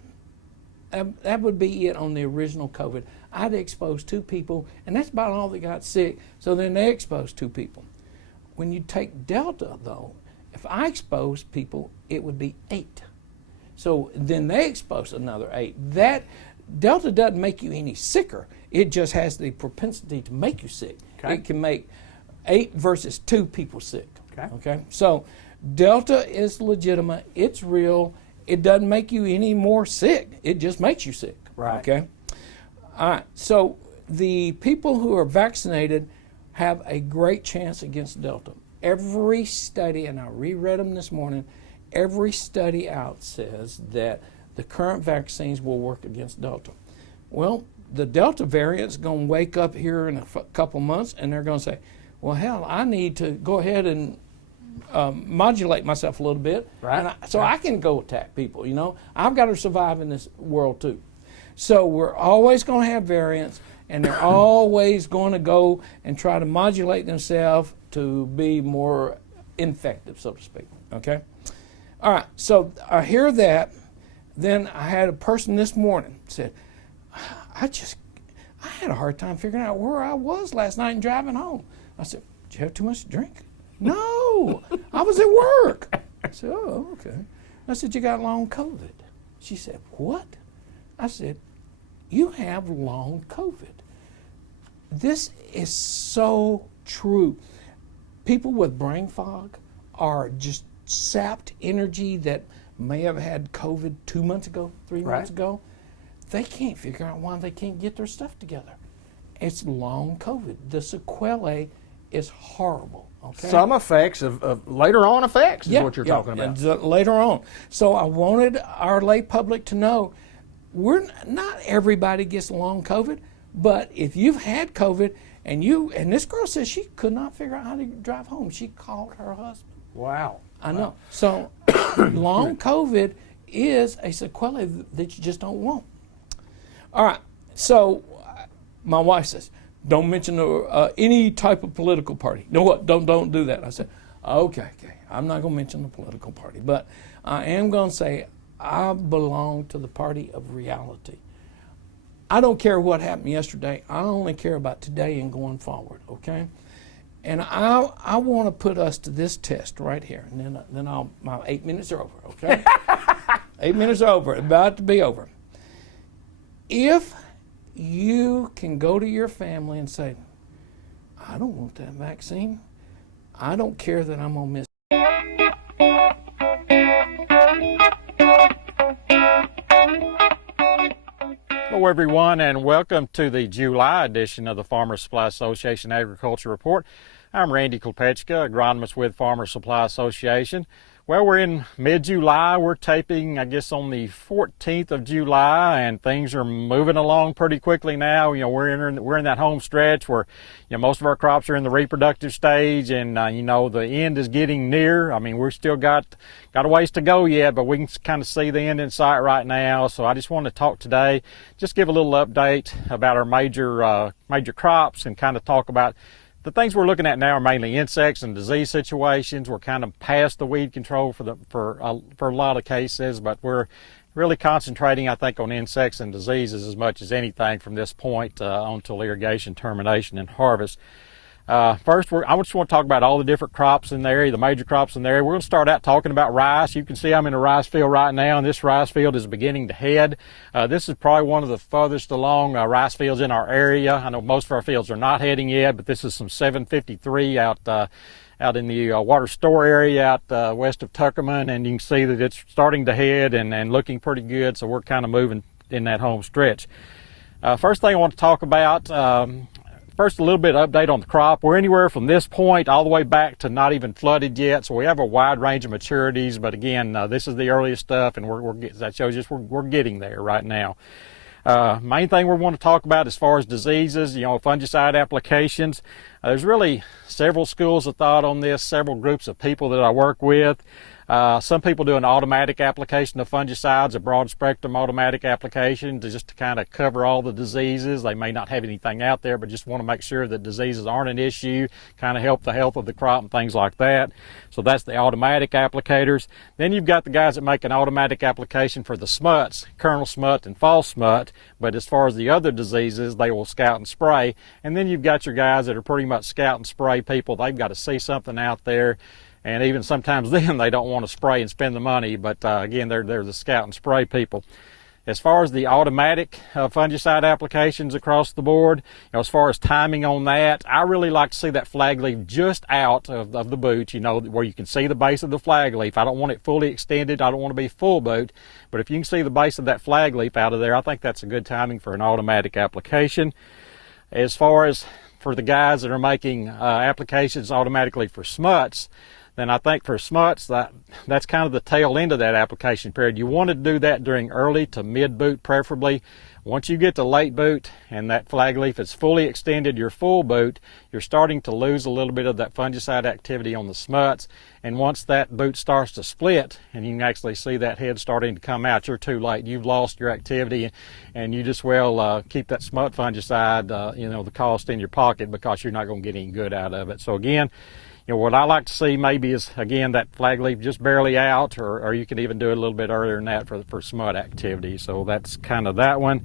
that would be it on the original COVID. I'd expose 2 people, and that's about all that got sick, so then they exposed 2 people. When you take Delta, though, if I expose people, it would be 8. So then they expose another 8. That Delta doesn't make you any sicker. It just has the propensity to make you sick. Okay. It can make 8 versus 2 people sick. Okay. So Delta is legitimate. It's real. It doesn't make you any more sick. It just makes you sick. Right. Okay. All right. So the people who are vaccinated have a great chance against Delta. Every study, and I reread them this morning, every study out says that the current vaccines will work against Delta. Well, the Delta variant's going to wake up here in a couple months, and they're going to say, well, hell, I need to go ahead and modulate myself a little bit, right? So I can go attack people, you know. I've got to survive in this world, too. So we're always going to have variants, and they're always going to go and try to modulate themselves to be more infective, so to speak, okay? All right, so I hear that. Then I had a person this morning said, I had a hard time figuring out where I was last night and driving home. I said, did you have too much to drink? No, I was at work. I said, oh, okay. I said, you got long COVID. She said, what? I said, you have long COVID. This is so true. People with brain fog are just sapped energy that may have had COVID 2 months ago, 3 months ago. They can't figure out why they can't get their stuff together. It's long COVID. The sequelae is horrible. Okay? Some effects of later on effects is what you're talking about. Later on. So I wanted our lay public to know not everybody gets long COVID, but if you've had COVID and this girl says she could not figure out how to drive home, she called her husband. Wow. I know. So long COVID is a sequelae that you just don't want. All right. So my wife says, don't mention any type of political party. You know what? Don't do that. I said, okay. I'm not going to mention the political party, but I am going to say I belong to the party of reality. I don't care what happened yesterday. I only care about today and going forward, okay? And I want to put us to this test right here, and then my 8 minutes are over, okay? 8 minutes are over, about to be over. If you can go to your family and say, I don't want that vaccine. I don't care that I'm going to miss. Hello everyone, and welcome to the July edition of the Farmer Supply Association Agriculture Report. I'm Randy Klepechka, agronomist with Farmer Supply Association. Well, we're in mid-July. We're taping, I guess, on the 14th of July, and things are moving along pretty quickly now. You know, we're in that home stretch where, you know, most of our crops are in the reproductive stage, and you know, the end is getting near. I mean, we're still got a ways to go yet, but we can kind of see the end in sight right now. So I just want to talk today, just give a little update about our major crops, and kind of talk about the things we're looking at now are mainly insects and disease situations. We're kind of past the weed control for a lot of cases, but we're really concentrating, I think, on insects and diseases as much as anything from this point on till irrigation termination and harvest. First, I just want to talk about all the different crops in the area, the major crops in the area. We're going to start out talking about rice. You can see I'm in a rice field right now, and this rice field is beginning to head. This is probably one of the furthest along rice fields in our area. I know most of our fields are not heading yet, but this is some 753 out in the water store area out west of Tuckerman, and you can see that it's starting to head and looking pretty good, so we're kind of moving in that home stretch. First thing I want to talk about, First, a little bit of update on the crop. We're anywhere from this point all the way back to not even flooded yet, so we have a wide range of maturities. But again, this is the earliest stuff, and that shows us we're getting there right now. Main thing we want to talk about as far as diseases, fungicide applications. There's really several schools of thought on this, several groups of people that I work with. Some people do an automatic application of fungicides, a broad spectrum automatic application just to kind of cover all the diseases. They may not have anything out there, but just want to make sure that diseases aren't an issue, kind of help the health of the crop and things like that. So that's the automatic applicators. Then you've got the guys that make an automatic application for the smuts, kernel smut and fall smut, but as far as the other diseases, they will scout and spray. And then you've got your guys that are pretty much scout and spray people. They've got to see something out there. And even sometimes then they don't want to spray and spend the money, but again, they're the scout and spray people. As far as the automatic fungicide applications across the board, as far as timing on that, I really like to see that flag leaf just out of the boot, where you can see the base of the flag leaf. I don't want it fully extended. I don't want to be full boot, but if you can see the base of that flag leaf out of there, I think that's a good timing for an automatic application. As far as for the guys that are making applications automatically for smuts, then I think for smuts, that's kind of the tail end of that application period. You want to do that during early to mid-boot preferably. Once you get to late boot and that flag leaf is fully extended, your full boot, you're starting to lose a little bit of that fungicide activity on the smuts. And once that boot starts to split and you can actually see that head starting to come out, you're too late. You've lost your activity, and you just keep that smut fungicide, the cost in your pocket, because you're not going to get any good out of it. So again, what I like to see maybe is, again, that flag leaf just barely out, or you can even do it a little bit earlier than that for smut activity. So that's kind of that one.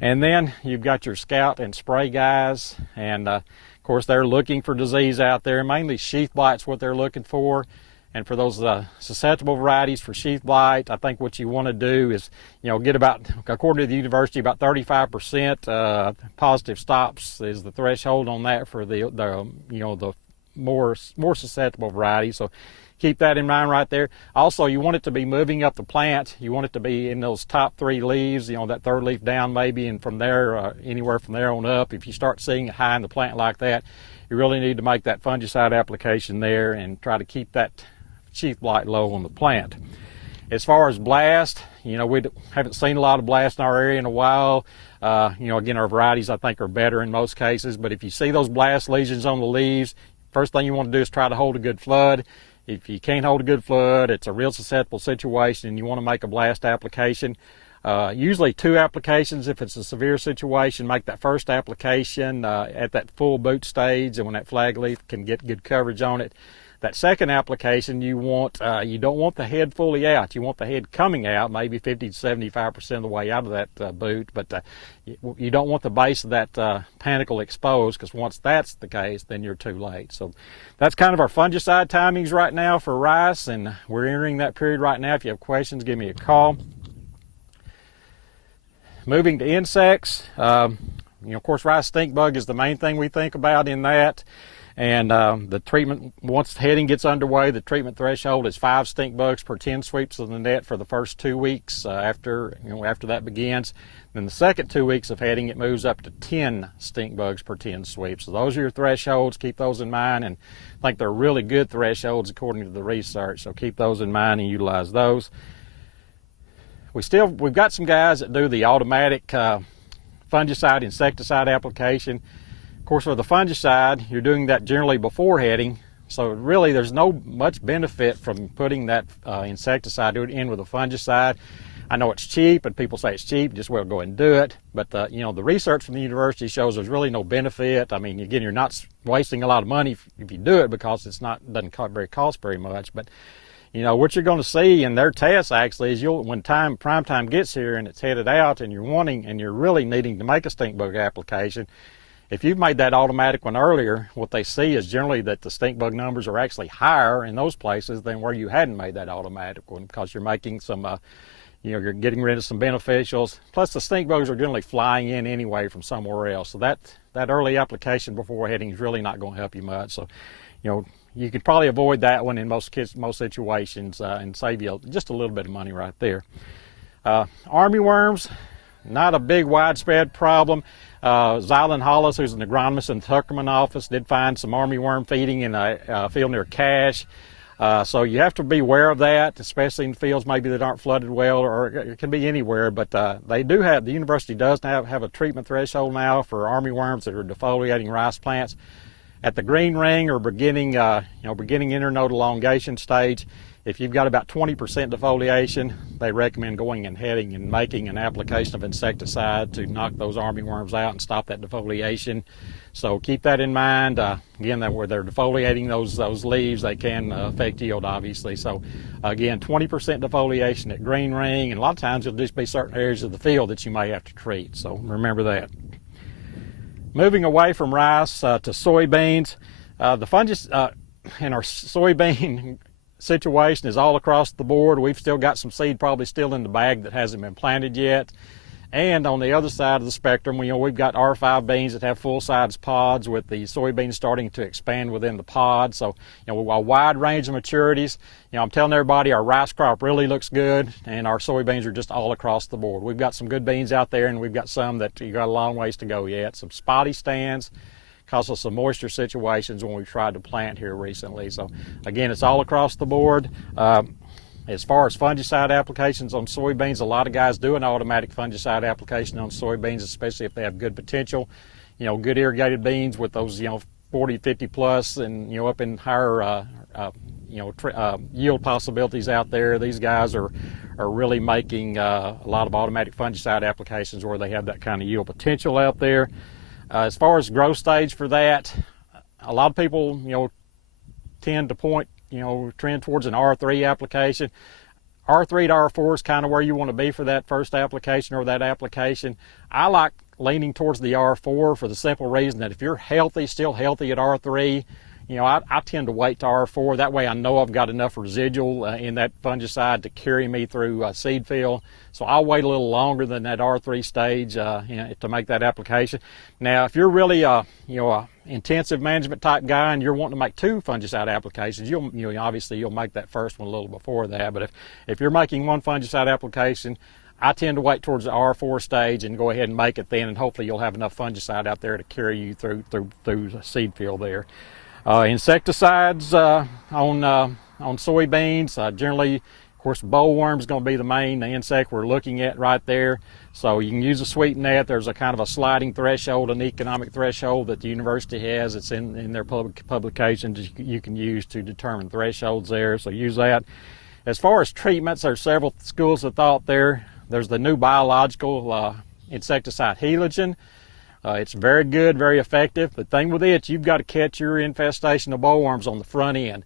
And then you've got your scout and spray guys, and of course they're looking for disease out there. Mainly sheath blight's what they're looking for. And for those susceptible varieties for sheath blight, I think what you want to do is, get about, according to the university, about 35% positive stops is the threshold on that for the more susceptible varieties. So keep that in mind right there. Also, you want it to be moving up the plant. You want it to be in those top 3 leaves, that third leaf down maybe, and from there, anywhere from there on up. If you start seeing it high in the plant like that, you really need to make that fungicide application there and try to keep that sheath blight low on the plant. As far as blast, we haven't seen a lot of blast in our area in a while. Again, our varieties I think are better in most cases, but if you see those blast lesions on the leaves, first thing you want to do is try to hold a good flood. If you can't hold a good flood, it's a real susceptible situation and you want to make a blast application. Usually 2 applications if it's a severe situation. Make that first application at that full boot stage, and when that flag leaf can get good coverage on it. That second application, you don't want the head fully out. You want the head coming out, maybe 50 to 75% of the way out of that boot, but you don't want the base of that panicle exposed, because once that's the case, then you're too late. So that's kind of our fungicide timings right now for rice, and we're entering that period right now. If you have questions, give me a call. Moving to insects, of course, rice stink bug is the main thing we think about in that. And the treatment, once the heading gets underway, the treatment threshold is 5 stink bugs per 10 sweeps of the net for the first 2 weeks after that begins. Then the second 2 weeks of heading, it moves up to 10 stink bugs per 10 sweeps. So those are your thresholds. Keep those in mind, and I think they're really good thresholds according to the research. So keep those in mind and utilize those. We've got some guys that do the automatic fungicide, insecticide application. Of course, for the fungicide, you're doing that generally before heading, so really there's no much benefit from putting that insecticide in with a fungicide. I know it's cheap, and people say it's cheap, just well go ahead and do it, but the research from the university shows there's really no benefit. I mean, again, you're not wasting a lot of money if you do it, because doesn't cost very much, but what you're going to see in their tests actually is when prime time gets here and it's headed out and you're really needing to make a stink bug application. If you've made that automatic one earlier, what they see is generally that the stink bug numbers are actually higher in those places than where you hadn't made that automatic one, because you're making some, you're getting rid of some beneficials. Plus the stink bugs are generally flying in anyway from somewhere else. So that early application before heading is really not going to help you much. So, you could probably avoid that one in most situations and save you just a little bit of money right there. Army worms, not a big widespread problem. Zylan Hollis, who's an agronomist in the Tuckerman office, did find some armyworm feeding in a field near Cache. So you have to be aware of that, especially in fields maybe that aren't flooded well, or it can be anywhere. But they do have, the university does have a treatment threshold now for armyworms that are defoliating rice plants. At the green ring or beginning internodal elongation stage, if you've got about 20% defoliation, they recommend going ahead and making an application of insecticide to knock those armyworms out and stop that defoliation. So keep that in mind. Again, that where they're defoliating those leaves, they can affect yield, obviously. So again, 20% defoliation at green ring, and a lot of times it'll just be certain areas of the field that you may have to treat. So remember that. Moving away from rice to soybeans, the fungus in our soybean situation is all across the board. We've still got some seed probably still in the bag that hasn't been planted yet. And on the other side of the spectrum, we've got R5 beans that have full-size pods with the soybeans starting to expand within the pod. So, a wide range of maturities. I'm telling everybody our rice crop really looks good, and our soybeans are just all across the board. We've got some good beans out there, and we've got some that you got a long ways to go yet. Some spotty stands because of some moisture situations when we tried to plant here recently. So again, it's all across the board. As far as fungicide applications on soybeans, a lot of guys do an automatic fungicide application on soybeans, especially if they have good potential. Good irrigated beans with those 40, 50 plus, and up in higher yield possibilities out there. These guys are really making a lot of automatic fungicide applications where they have that kind of yield potential out there. As far as growth stage for that, a lot of people, tend to trend towards an R3 application. R3 to R4 is kind of where you want to be for that first application or that application. I like leaning towards the R4 for the simple reason that if you're healthy, still healthy at R3, I tend to wait to R4. That way I know I've got enough residual in that fungicide to carry me through seed fill. So I'll wait a little longer than that R3 stage to make that application. Now, if you're really a intensive management type guy and you're wanting to make 2 fungicide applications, obviously you'll make that first one a little before that. But if you're making 1 fungicide application, I tend to wait towards the R4 stage and go ahead and make it then, and hopefully you'll have enough fungicide out there to carry you through the seed fill there. Insecticides on soybeans, generally, of course, bollworm is going to be the main insect we're looking at right there. So you can use a sweet net. There's a kind of a sliding threshold, an economic threshold that the university has. It's in their publications you can use to determine thresholds there. So use that. As far as treatments, there's several schools of thought there. There's the new biological insecticide Heligen. It's very good, very effective. The thing with it, you've got to catch your infestation of bollworms on the front end.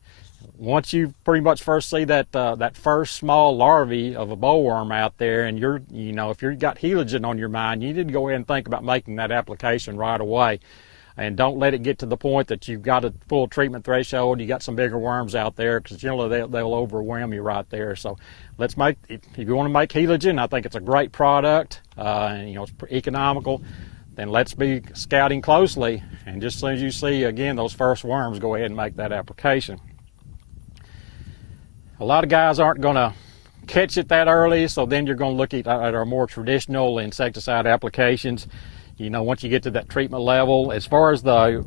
Once you pretty much first see that first small larvae of a bollworm out there, and if you've got Heligen on your mind, you need to go ahead and think about making that application right away. And don't let it get to the point that you've got a full treatment threshold, you got some bigger worms out there, because generally they'll overwhelm you right there. So if you want to make Heligen, I think it's a great product, and it's economical. Then let's be scouting closely, and just as soon as you see, again, those first worms, go ahead and make that application. A lot of guys aren't going to catch it that early, so then you're going to look at our more traditional insecticide applications. Once you get to that treatment level, as far as the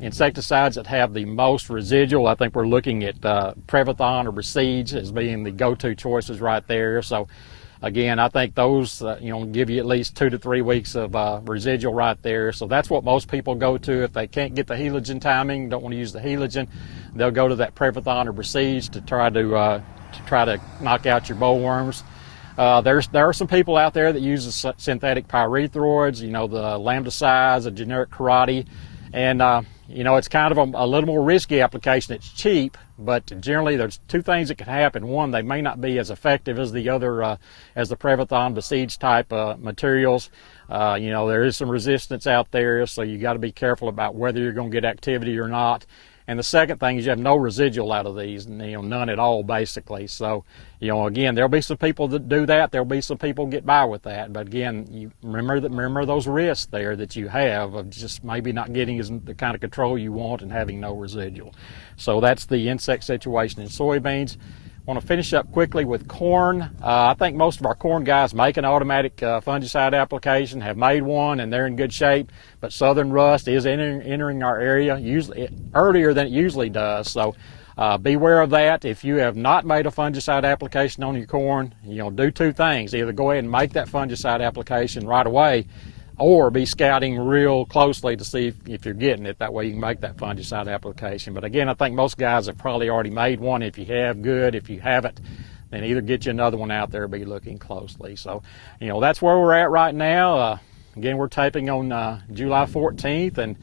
insecticides that have the most residual, I think we're looking at Prevathon or Besiege as being the go-to choices right there. So again, I think those give you at least 2 to 3 weeks of residual right there. So that's what most people go to if they can't get the Heligen timing, don't want to use the Heligen. They'll go to that Prevathon or Besiege to try to knock out your bollworms. There are some people out there that use the synthetic pyrethroids, the lambdicides, the generic karate, and it's kind of a little more risky application. It's cheap, but generally there's 2 things that can happen. One, they may not be as effective as the other, as the Prevathon Besiege type materials. There is some resistance out there, so you got to be careful about whether you're going to get activity or not. And the second thing is you have no residual out of these, none at all basically. So, again, there'll be some people that do that. There'll be some people get by with that. But again, you remember those risks there that you have of just maybe not getting the kind of control you want and having no residual. So that's the insect situation in soybeans. Want to finish up quickly with corn. I think most of our corn guys make an automatic fungicide application, have made one, and they're in good shape. But southern rust is entering our area usually earlier than it usually does. So beware of that. If you have not made a fungicide application on your corn, do two things: either go ahead and make that fungicide application right away, or be scouting real closely to see if you're getting it. That way you can make that fungicide application. But again, I think most guys have probably already made one. If you have, good. If you haven't, then either get you another one out there or be looking closely. So, that's where we're at right now. Again, we're taping on July 14th, and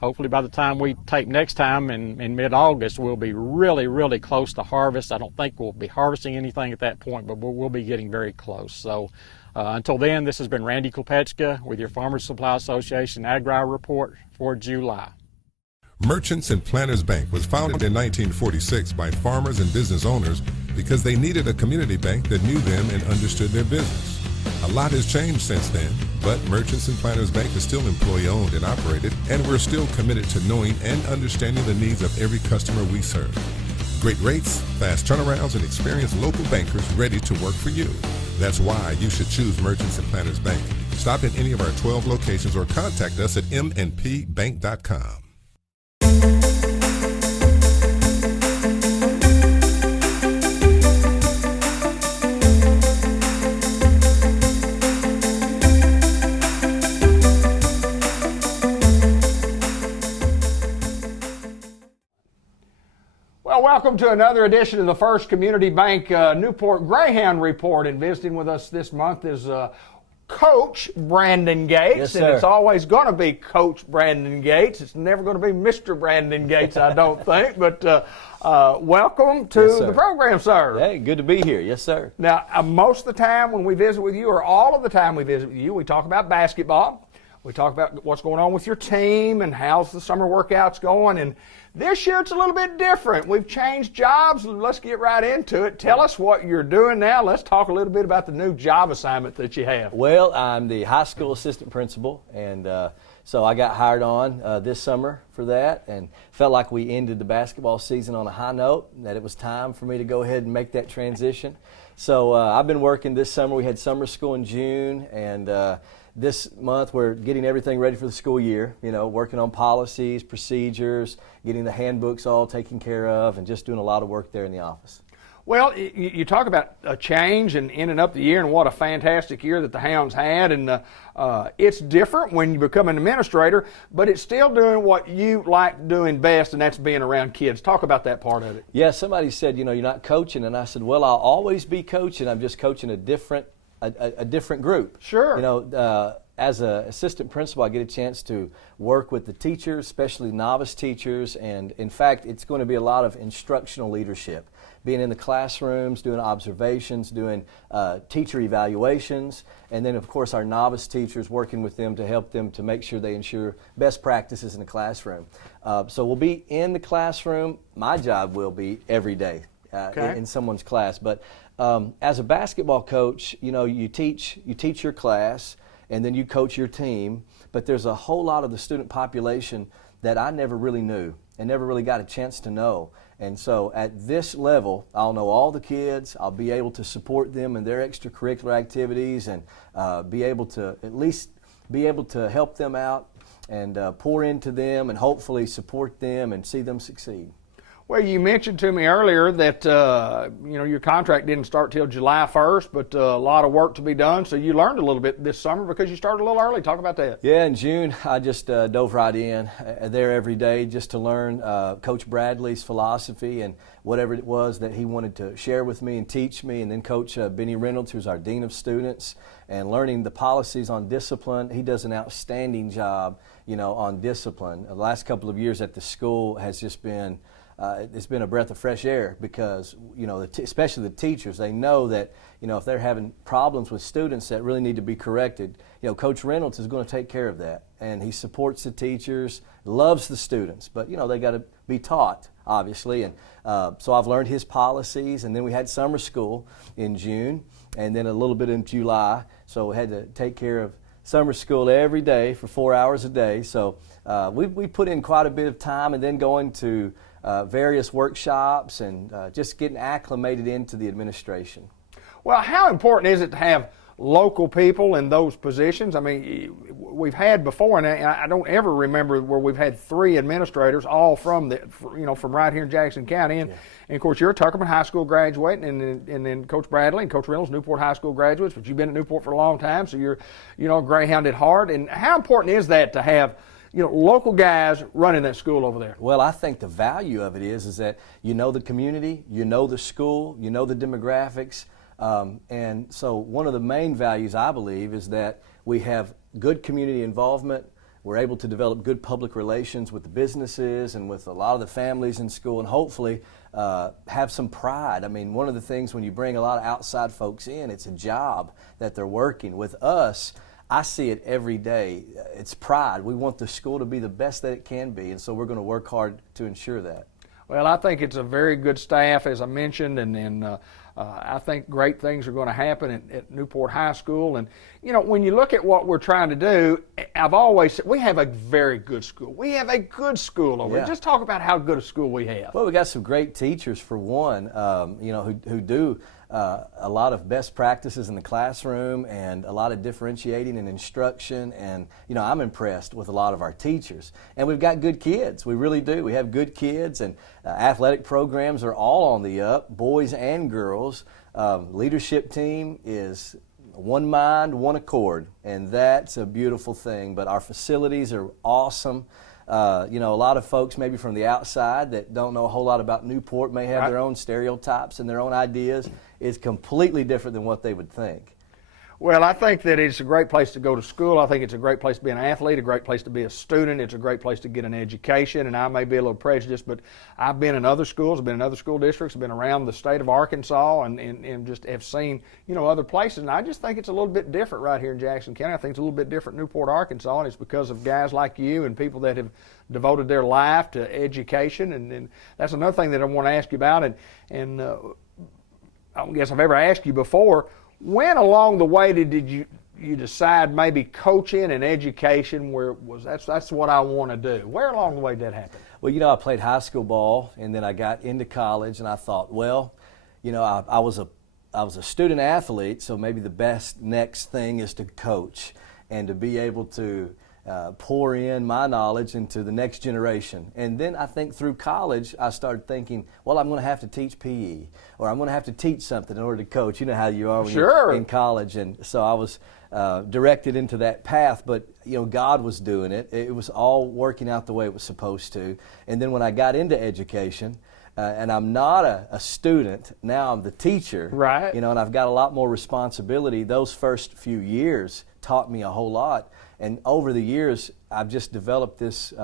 hopefully by the time we tape next time in mid-August, we'll be really, really close to harvest. I don't think we'll be harvesting anything at that point, but we'll be getting very close. So until then, this has been Randy Kopechka with your Farmers Supply Association Agri Report for July. Merchants and Planters Bank was founded in 1946 by farmers and business owners because they needed a community bank that knew them and understood their business. A lot has changed since then, but Merchants and Planters Bank is still employee-owned and operated, and we're still committed to knowing and understanding the needs of every customer we serve. Great rates, fast turnarounds, and experienced local bankers ready to work for you. That's why you should choose Merchants and Planters Bank. Stop at any of our 12 locations or contact us at mnpbank.com. Well, welcome to another edition of the First Community Bank Newport Greyhound Report. And visiting with us this month is Coach Brandon Gates. Yes, and sir. it's always going to be Coach Brandon Gates. It's never going to be Mr. Brandon Gates, I don't think. But welcome to Yes, sir. the program, sir. Hey, good to be here. Yes, sir. Now, most of the time when we visit with you, or all of the time we visit with you, we talk about basketball. We talk about what's going on with your team and how's the summer workouts going. And this year it's a little bit different. We've changed jobs. Let's get right into it. Tell us what you're doing now. Let's talk a little bit about the new job assignment that you have. Well, I'm the high school assistant principal, and so I got hired on this summer for that, and felt like we ended the basketball season on a high note, that it was time for me to go ahead and make that transition. So I've been working this summer. We had summer school in June, and this month we're getting everything ready for the school year, working on policies, procedures, getting the handbooks all taken care of, and just doing a lot of work there in the office. Well, you talk about a change and ending up the year, and what a fantastic year that the Hounds had. And it's different when you become an administrator, but it's still doing what you like doing best, and that's being around kids. Talk about that part of it. Yeah, somebody said, you're not coaching, and I said, well, I'll always be coaching. I'm just coaching a different group. Sure. As an assistant principal, I get a chance to work with the teachers, especially novice teachers, and in fact, it's going to be a lot of instructional leadership. Being in the classrooms, doing observations, doing teacher evaluations, and then of course our novice teachers, working with them to help them to make sure they ensure best practices in the classroom. So we'll be in the classroom. My job will be every day in someone's class, but as a basketball coach, you teach your class, and then you coach your team, but there's a whole lot of the student population that I never really knew and never really got a chance to know. And so at this level, I'll know all the kids, I'll be able to support them in their extracurricular activities, and be able to at least be able to help them out and pour into them and hopefully support them and see them succeed. Well, you mentioned to me earlier that your contract didn't start till July 1st, but a lot of work to be done. So you learned a little bit this summer because you started a little early. Talk about that. Yeah, in June, I just dove right in there every day just to learn Coach Bradley's philosophy and whatever it was that he wanted to share with me and teach me. And then Coach Benny Reynolds, who's our Dean of Students, and learning the policies on discipline. He does an outstanding job, on discipline. The last couple of years at the school has just been it's been a breath of fresh air because, especially the teachers, they know that, if they're having problems with students that really need to be corrected, Coach Reynolds is going to take care of that. And he supports the teachers, loves the students, but, they got to be taught, obviously. And so I've learned his policies, and then we had summer school in June and then a little bit in July. So we had to take care of summer school every day for 4 hours a day. So we put in quite a bit of time, and then going to various workshops and just getting acclimated into the administration. Well, how important is it to have local people in those positions? I mean, we've had before, and I don't ever remember where we've had 3 administrators, all from from right here in Jackson County. And of course, you're a Tuckerman High School graduate, and then Coach Bradley and Coach Reynolds, Newport High School graduates. But you've been at Newport for a long time, so you're a Greyhound at heart. And how important is that to have local guys running that school over there? Well, I think the value of it is that you know the community, you know the school, you know the demographics. And so one of the main values, I believe, is that we have good community involvement. We're able to develop good public relations with the businesses and with a lot of the families in school, and hopefully have some pride. I mean, one of the things when you bring a lot of outside folks in, it's a job that they're working. With us, I see it every day. It's pride. We want the school to be the best that it can be, and so we're going to work hard to ensure that. Well, I think it's a very good staff, as I mentioned, and I think great things are going to happen at Newport High School. And, when you look at what we're trying to do, I've always said we have a very good school. We have a good school over there. Just talk about how good a school we have. Well, we got some great teachers, for one, who do a lot of best practices in the classroom and a lot of differentiating and instruction. And, I'm impressed with a lot of our teachers. And we've got good kids. We really do. We have good kids, and athletic programs are all on the up, boys and girls. Leadership team is one mind, one accord, and that's a beautiful thing. But our facilities are awesome. A lot of folks maybe from the outside that don't know a whole lot about Newport may have their own stereotypes and their own ideas. It's completely different than what they would think. Well, I think that it's a great place to go to school. I think it's a great place to be an athlete, a great place to be a student. It's a great place to get an education. And I may be a little prejudiced, but I've been in other schools, I've been in other school districts, I've been around the state of Arkansas and just have seen, other places. And I just think it's a little bit different right here in Jackson County. I think it's a little bit different in Newport, Arkansas, and it's because of guys like you and people that have devoted their life to education. And that's another thing that I want to ask you about. And I don't guess I've ever asked you before, when along the way did you decide maybe coaching and education that's what I want to do? Where along the way did that happen? Well, I played high school ball, and then I got into college, and I thought, well, I was a student athlete, so maybe the best next thing is to coach and to be able to pour in my knowledge into the next generation. And then I think through college, I started thinking, well, I'm going to have to teach PE, or I'm going to have to teach something in order to coach. You know how you are when you're in college. And so I was directed into that path, but God was doing it. It was all working out the way it was supposed to. And then when I got into education, and I'm not a student, now I'm the teacher. Right. And I've got a lot more responsibility. Those first few years taught me a whole lot. And over the years, I've just developed this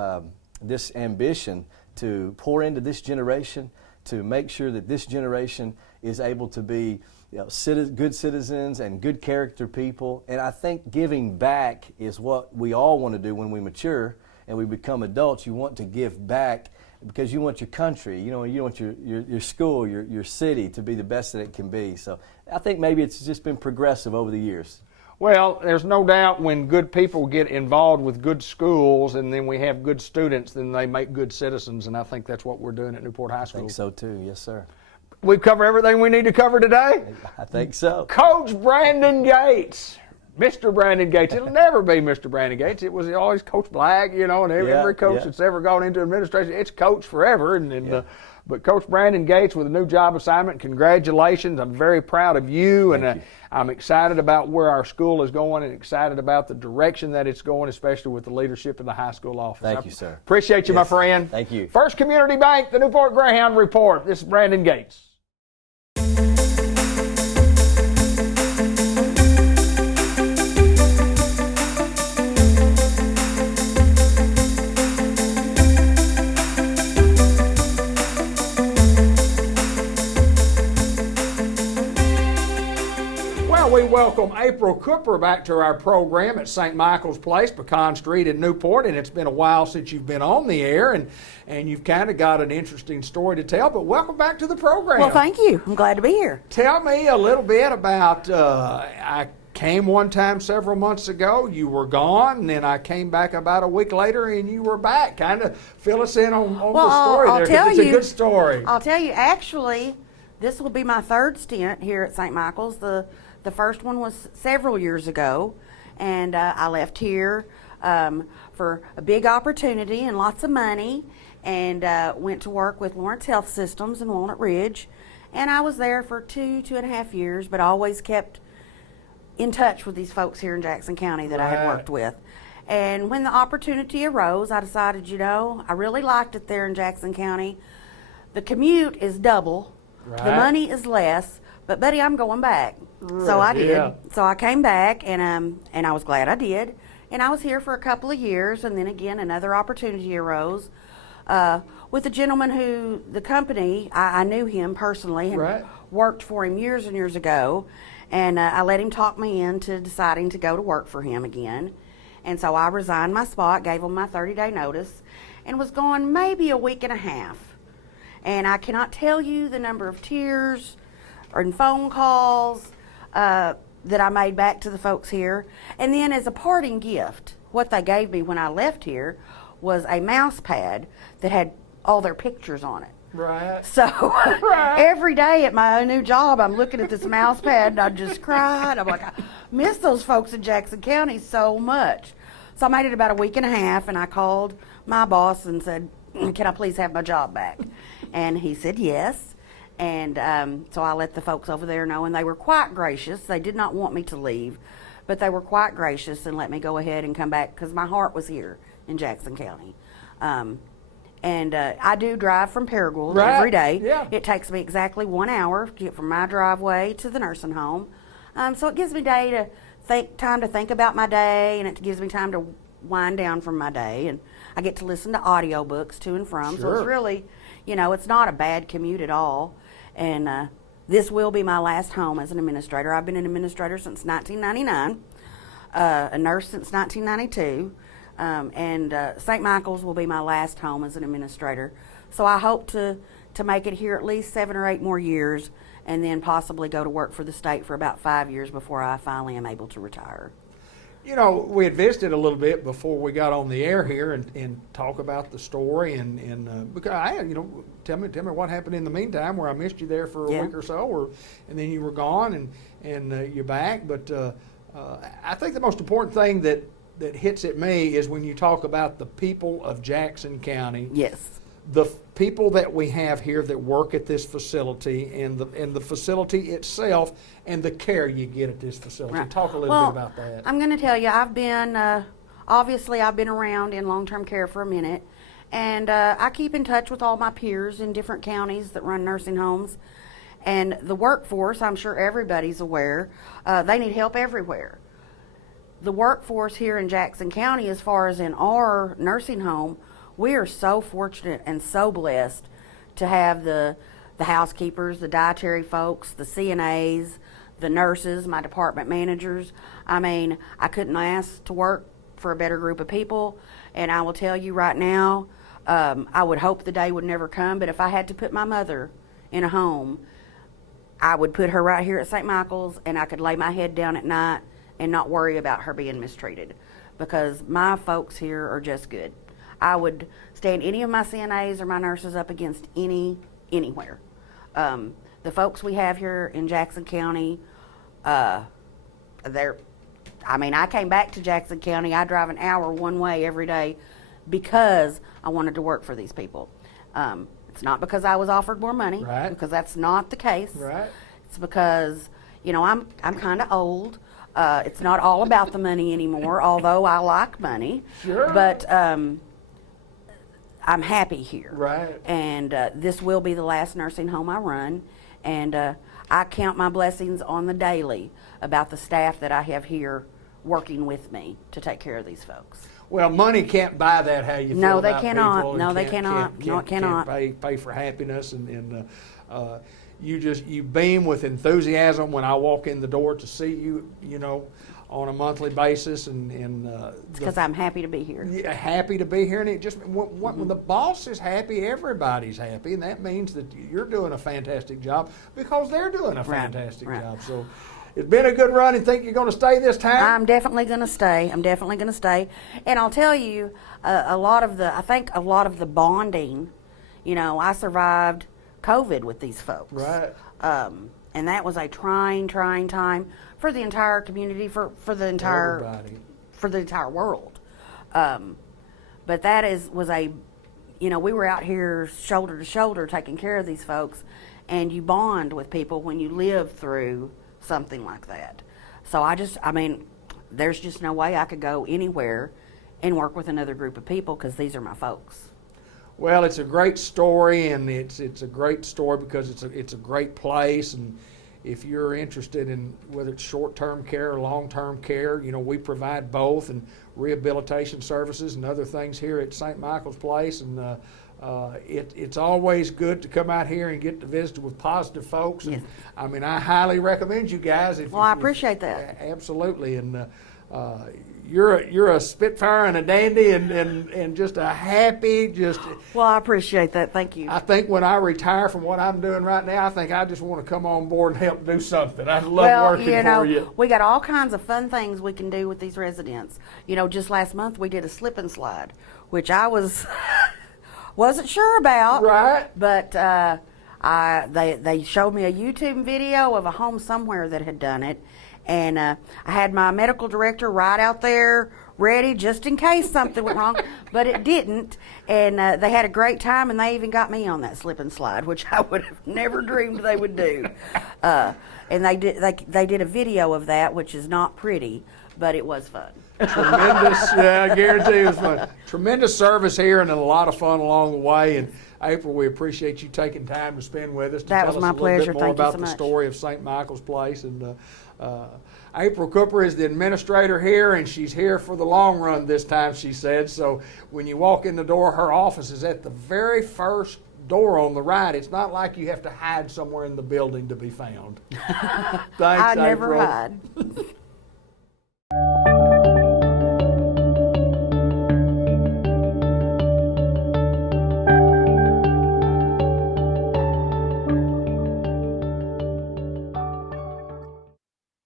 ambition to pour into this generation, to make sure that this generation is able to be good citizens and good character people. And I think giving back is what we all want to do when we mature and we become adults. You want to give back because you want your country, you want your school, your city to be the best that it can be. So I think maybe it's just been progressive over the years. Well, there's no doubt when good people get involved with good schools and then we have good students, then they make good citizens, and I think that's what we're doing at Newport High School. I think so too, yes sir. We've covered everything we need to cover today? I think so. Coach Brandon Gates. Mr. Brandon Gates. It'll never be Mr. Brandon Gates. It was always Coach Black, and every coach that's ever gone into administration, it's Coach forever. But Coach Brandon Gates with a new job assignment, congratulations. I'm very proud of you, and I'm excited about where our school is going and excited about the direction that it's going, especially with the leadership in the high school office. Thank you, sir. Appreciate you, my friend. Thank you. First Community Bank, the Newport Greyhound Report. This is Brandon Gates. We welcome April Cooper back to our program at St. Michael's Place, Pecan Street in Newport, and it's been a while since you've been on the air, and you've kind of got an interesting story to tell, but welcome back to the program. Well, thank you. I'm glad to be here. Tell me a little bit about, I came one time several months ago. You were gone, and then I came back about a week later, and you were back. Kind of fill us in on the story there, 'cause it's a good story. I'll tell you, actually, this will be my third stint here at St. Michael's. The first one was several years ago, and I left here for a big opportunity and lots of money, and went to work with Lawrence Health Systems in Walnut Ridge. And I was there for 2.5 years, but I always kept in touch with these folks here in Jackson County that I had worked with. And when the opportunity arose, I decided, I really liked it there in Jackson County. The commute is double, the money is less, but buddy, I'm going back. So I did. Yeah. So I came back, and I was glad I did. And I was here for a couple of years, and then again another opportunity arose with a gentleman who the company, I knew him personally and worked for him years and years ago. And I let him talk me into deciding to go to work for him again. And so I resigned my spot, gave him my 30-day notice, and was gone maybe a week and a half. And I cannot tell you the number of tears and phone calls that I made back to the folks here. And then as a parting gift, what they gave me when I left here was a mouse pad that had all their pictures on it. Right. So every day at my new job, I'm looking at this mouse pad and I just cried. I'm like, I miss those folks in Jackson County so much. So I made it about a week and a half, and I called my boss and said, can I please have my job back? And he said yes. And so I let the folks over there know, and they were quite gracious. They did not want me to leave, but they were quite gracious and let me go ahead and come back because my heart was here in Jackson County. And I do drive from Paragould every day. Yeah. It takes me exactly 1 hour to get from my driveway to the nursing home. So it gives me time to think about my day, and it gives me time to wind down from my day. And I get to listen to audiobooks to and from. So it's really, it's not a bad commute at all. And this will be my last home as an administrator. I've been an administrator since 1999, a nurse since 1992. And St. Michael's will be my last home as an administrator. So I hope to make it here at least 7 or 8 more years, and then possibly go to work for the state for about 5 years before I finally am able to retire. We had visited a little bit before we got on the air here and talk about the story and because tell me what happened in the meantime where I missed you there for a week or so, and then you were gone and you're back. But I think the most important thing that hits at me is when you talk about the people of Jackson County. Yes. The people that we have here that work at this facility and the facility itself and the care you get at this facility. Right. Talk a little bit about that. I'm going to tell you, I've been around in long-term care for a minute, and I keep in touch with all my peers in different counties that run nursing homes. And the workforce, I'm sure everybody's aware, they need help everywhere. The workforce here in Jackson County, as far as in our nursing home, we are so fortunate and so blessed to have the housekeepers, the dietary folks, the CNAs, the nurses, my department managers. I mean, I couldn't ask to work for a better group of people. And I will tell you right now, I would hope the day would never come, but if I had to put my mother in a home, I would put her right here at St. Michael's, and I could lay my head down at night and not worry about her being mistreated, because my folks here are just good. I would stand any of my CNAs or my nurses up against anywhere. The folks we have here in Jackson County, I came back to Jackson County. I drive an hour one way every day because I wanted to work for these people. It's not because I was offered more money, because that's not the case. Right. It's because, I'm kind of old. It's not all about the money anymore, although I like money. Sure. But I'm happy here. Right. And this will be the last nursing home I run. And I count my blessings on the daily about the staff that I have here working with me to take care of these folks. Well, money can't buy that how you feel No, they about cannot. people. No, they cannot. No, it cannot. Can't pay for happiness, and you beam with enthusiasm when I walk in the door to see you, on a monthly basis, and it's because I'm happy to be here. Yeah, happy to be here, and it just when the boss is happy, everybody's happy, and that means that you're doing a fantastic job because they're doing a fantastic job. So, It's been a good run, and think you're going to stay this time? I'm definitely going to stay. I'm definitely going to stay. And I'll tell you, I think a lot of the bonding, I survived COVID with these folks. Right. And that was a trying time for the entire community, for the entire Everybody. for the entire world. But that was we were out here shoulder to shoulder taking care of these folks, and you bond with people when you live through something like that. So there's just no way I could go anywhere and work with another group of people because these are my folks. Well, it's a great story, and it's a great story because it's a great place. And if you're interested in whether it's short-term care or long-term care, we provide both, and rehabilitation services and other things here at St. Michael's Place. And it's always good to come out here and get to visit with positive folks. And Yes. I highly recommend you guys. I appreciate that. Absolutely. And you're a spitfire and a dandy and just a happy, Well, I appreciate that. Thank you. I think when I retire from what I'm doing right now, I think I just want to come on board and help do something. I love working for you. We got all kinds of fun things we can do with these residents. Just last month we did a slip and slide, which I wasn't sure about. Right. But they showed me a YouTube video of a home somewhere that had done it. And I had my medical director right out there ready just in case something went wrong, but it didn't. And they had a great time, and they even got me on that slip and slide, which I would have never dreamed they would do. And they did a video of that, which is not pretty, but it was fun. Tremendous, I guarantee it was fun. Tremendous service here and a lot of fun along the way. And April, we appreciate you taking time to spend with us to That tell was us my a little pleasure. bit more Thank you about so the much. story of St. Michael's Place. And April Cooper is the administrator here, and she's here for the long run this time, she said. So when you walk in the door, her office is at the very first door on the right. It's not like you have to hide somewhere in the building to be found. Thanks, I never April. hide.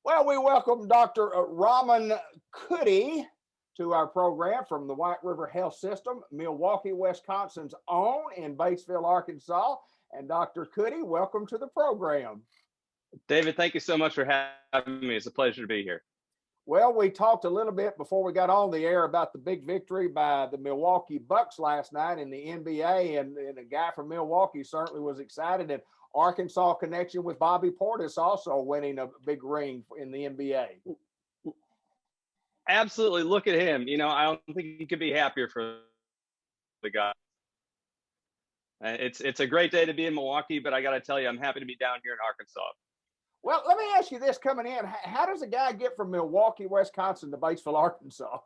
Well, we welcome Dr. Raman Kudi to our program from the White River Health System, Milwaukee, Wisconsin's own, in Batesville, Arkansas. And Dr. Kudi, welcome to the program. David, thank you so much for having me. It's a pleasure to be here. Well, we talked a little bit before we got on the air about the big victory by the Milwaukee Bucks last night in the NBA, and a guy from Milwaukee certainly was excited. And Arkansas connection with Bobby Portis also winning a big ring in the NBA. Absolutely. Look at him. I don't think he could be happier for the guy. It's a great day to be in Milwaukee, but I got to tell you, I'm happy to be down here in Arkansas. Well, let me ask you this coming in. How does a guy get from Milwaukee, Wisconsin to Batesville, Arkansas?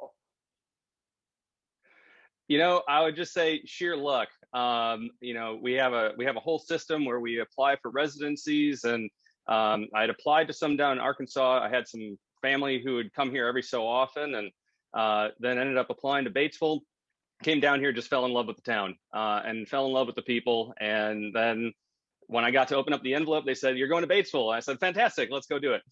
I would just say sheer luck. We have a whole system where we apply for residencies, and I'd applied to some down in Arkansas. I had some family who would come here every so often, and then ended up applying to Batesville. Came down here, just fell in love with the town, and fell in love with the people. And then when I got to open up the envelope, they said, "You're going to Batesville." I said, "Fantastic, let's go do it."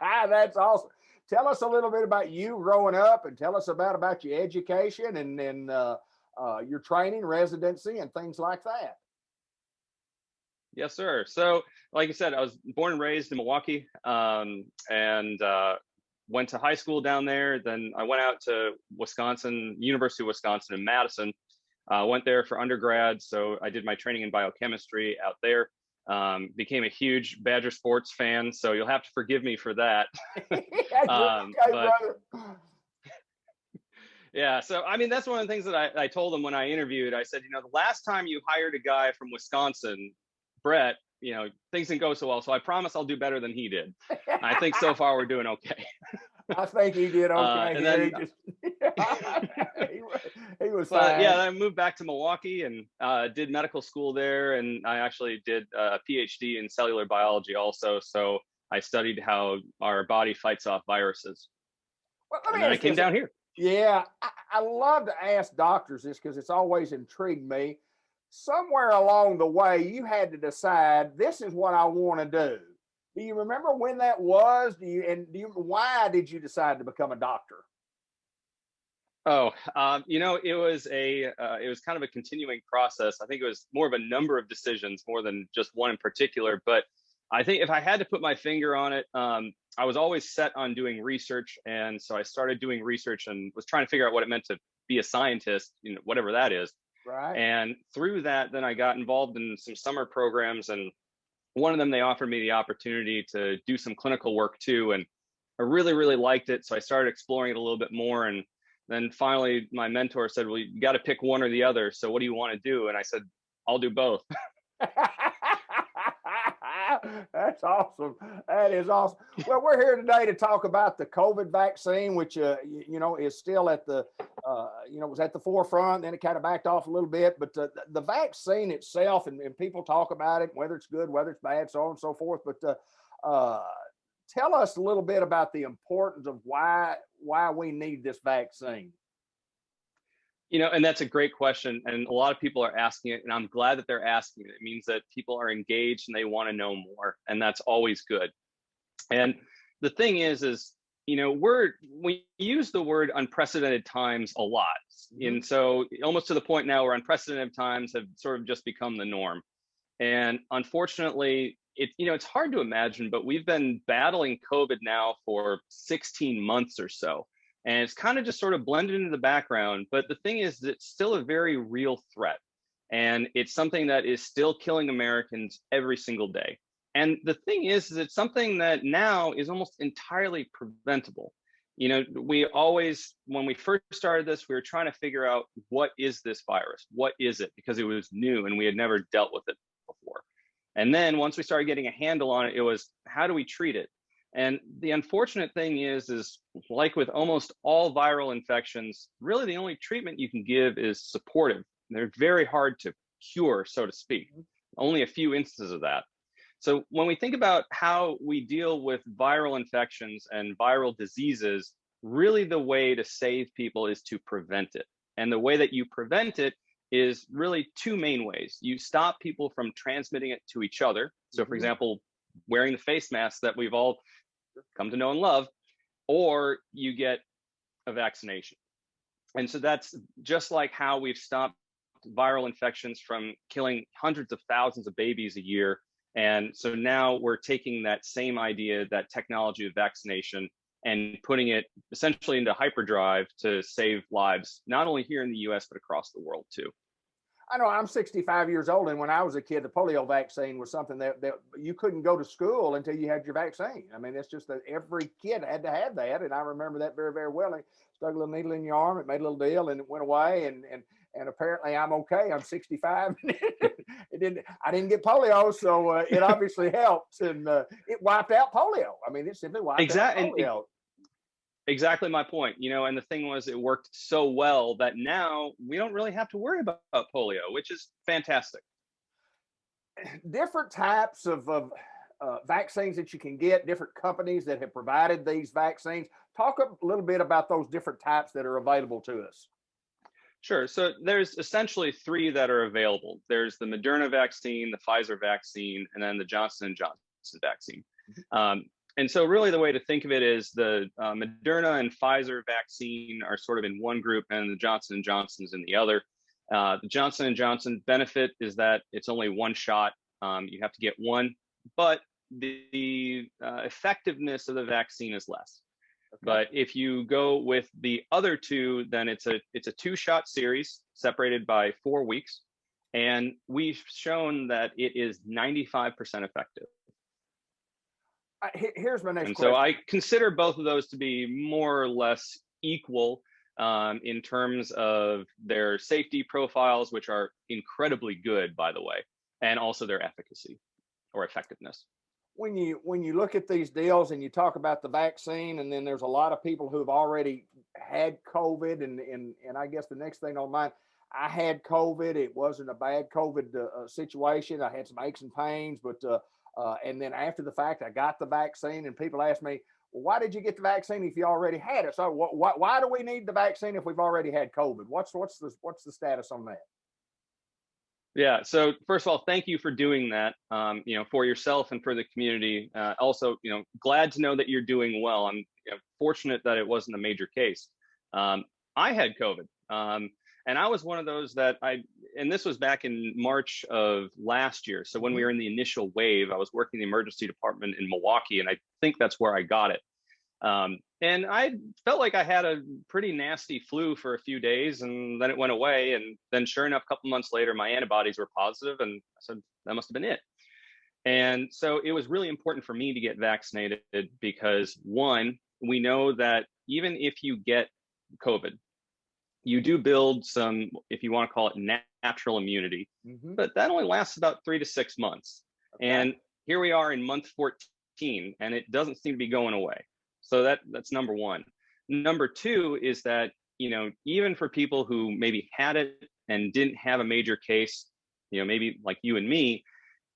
That's awesome. Tell us a little bit about you growing up, and tell us about your education and your training, residency, and things like that. Yes, sir. So, like I said, I was born and raised in Milwaukee, and went to high school down there. Then I went out to Wisconsin, University of Wisconsin in Madison. Went there for undergrad. So I did my training in biochemistry out there. Became a huge Badger sports fan. So you'll have to forgive me for that. Yeah. So, that's one of the things that I told them when I interviewed. I said, the last time you hired a guy from Wisconsin, Brett, things didn't go so well. So I promise I'll do better than he did. I think so far we're doing okay. I think he did okay. And then, he was fine. Yeah, I moved back to Milwaukee and did medical school there. And I actually did a PhD in cellular biology also. So I studied how our body fights off viruses. Well, and then I came down here. Yeah, I love to ask doctors this because it's always intrigued me. Somewhere along the way, you had to decide, this is what I want to do. Do you remember when that was? Why did you decide to become a doctor? Oh, it was kind of a continuing process. I think it was more of a number of decisions more than just one in particular. But I think if I had to put my finger on it, I was always set on doing research. And so I started doing research and was trying to figure out what it meant to be a scientist, whatever that is. Right. And through that, then I got involved in some summer programs. And one of them, they offered me the opportunity to do some clinical work too. And I really, really liked it. So I started exploring it a little bit more. And then finally, my mentor said, well, you got to pick one or the other. So what do you want to do? And I said, I'll do both. That's awesome. That is awesome. Well, we're here today to talk about the COVID vaccine, which, is still at the, was at the forefront. Then it kind of backed off a little bit. But the vaccine itself, and people talk about it, whether it's good, whether it's bad, so on and so forth. But tell us a little bit about the importance of why we need this vaccine. And that's a great question. And a lot of people are asking it, and I'm glad that they're asking it. It means that people are engaged and they want to know more, and that's always good. And the thing is, we use the word unprecedented times a lot. Mm-hmm. And so almost to the point now where unprecedented times have sort of just become the norm. And unfortunately, it's hard to imagine, but we've been battling COVID now for 16 months or so. And it's kind of just sort of blended into the background. But the thing is, it's still a very real threat. And it's something that is still killing Americans every single day. And the thing is it's something that now is almost entirely preventable. We always, when we first started this, we were trying to figure out, what is this virus? What is it? Because it was new and we had never dealt with it before. And then once we started getting a handle on it, it was, how do we treat it? And the unfortunate thing is like with almost all viral infections, really the only treatment you can give is supportive. They're very hard to cure, so to speak. Only a few instances of that. So when we think about how we deal with viral infections and viral diseases, really the way to save people is to prevent it. And the way that you prevent it is really two main ways. You stop people from transmitting it to each other. So for example, wearing the face masks that we've all come to know and love, or you get a vaccination. And so that's just like how we've stopped viral infections from killing hundreds of thousands of babies a year. And so now we're taking that same idea, that technology of vaccination, and putting it essentially into hyperdrive to save lives, not only here in the US, but across the world too. I know I'm 65 years old, and when I was a kid, the polio vaccine was something that you couldn't go to school until you had your vaccine. I mean, it's just that every kid had to have that, and I remember that very, very well. They stuck a little needle in your arm, it made a little deal, and it went away, and apparently I'm okay. I'm 65. I didn't get polio, so it obviously helped, and it wiped out polio. I mean, it simply wiped out polio. Exactly my point, and the thing was, it worked so well that now we don't really have to worry about polio, which is fantastic. Different types of vaccines that you can get, different companies that have provided these vaccines. Talk a little bit about those different types that are available to us. Sure. So there's essentially three that are available. There's the Moderna vaccine, the Pfizer vaccine, and then the Johnson & Johnson vaccine. And so really the way to think of it is the Moderna and Pfizer vaccine are sort of in one group and the Johnson & Johnson's in the other. The Johnson & Johnson benefit is that it's only one shot. You have to get one, but the effectiveness of the vaccine is less. Okay. But if you go with the other two, then it's a 2-shot series separated by 4 weeks. And we've shown that it is 95% effective. Here's my next question. So I consider both of those to be more or less equal in terms of their safety profiles, which are incredibly good, by the way, and also their efficacy or effectiveness. When you look at these deals and you talk about the vaccine, and then there's a lot of people who have already had COVID, and I guess the next thing on mine, I had COVID. It wasn't a bad COVID situation. I had some aches and pains, but and then after the fact, I got the vaccine, and people ask me, well, why did you get the vaccine if you already had it? So why do we need the vaccine if we've already had COVID? What's the status on that? Yeah. So first of all, thank you for doing that. For yourself and for the community. Also, glad to know that you're doing well. I'm fortunate that it wasn't a major case. I had COVID, and I was one of those and this was back in March of last year. So when we were in the initial wave, I was working in the emergency department in Milwaukee, and I think that's where I got it. And I felt like I had a pretty nasty flu for a few days, and then it went away. And then sure enough, a couple months later, my antibodies were positive, and I said, that must have been it. And so it was really important for me to get vaccinated because, one, we know that even if you get COVID, you do build some, if you want to call it natural immunity, but that only lasts about 3 to 6 months. Okay. And here we are in month 14, and it doesn't seem to be going away. So that's number one. Number two is that, even for people who maybe had it and didn't have a major case, maybe like you and me,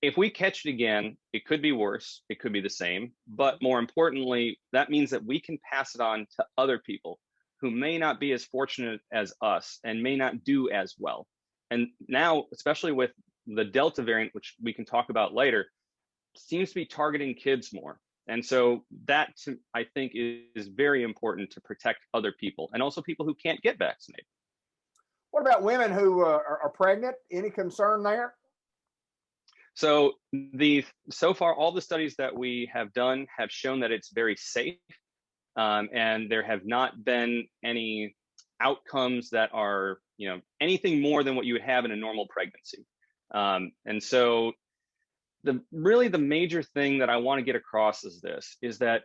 if we catch it again, it could be worse, it could be the same, but more importantly, that means that we can pass it on to other people who may not be as fortunate as us and may not do as well. And now, especially with the Delta variant, which we can talk about later, seems to be targeting kids more. And so that, I think, is very important to protect other people and also people who can't get vaccinated. What about women who are pregnant? Any concern there? So so far, all the studies that we have done have shown that it's very safe, and there have not been any outcomes that are, anything more than what you would have in a normal pregnancy. And so the major thing that I want to get across is that,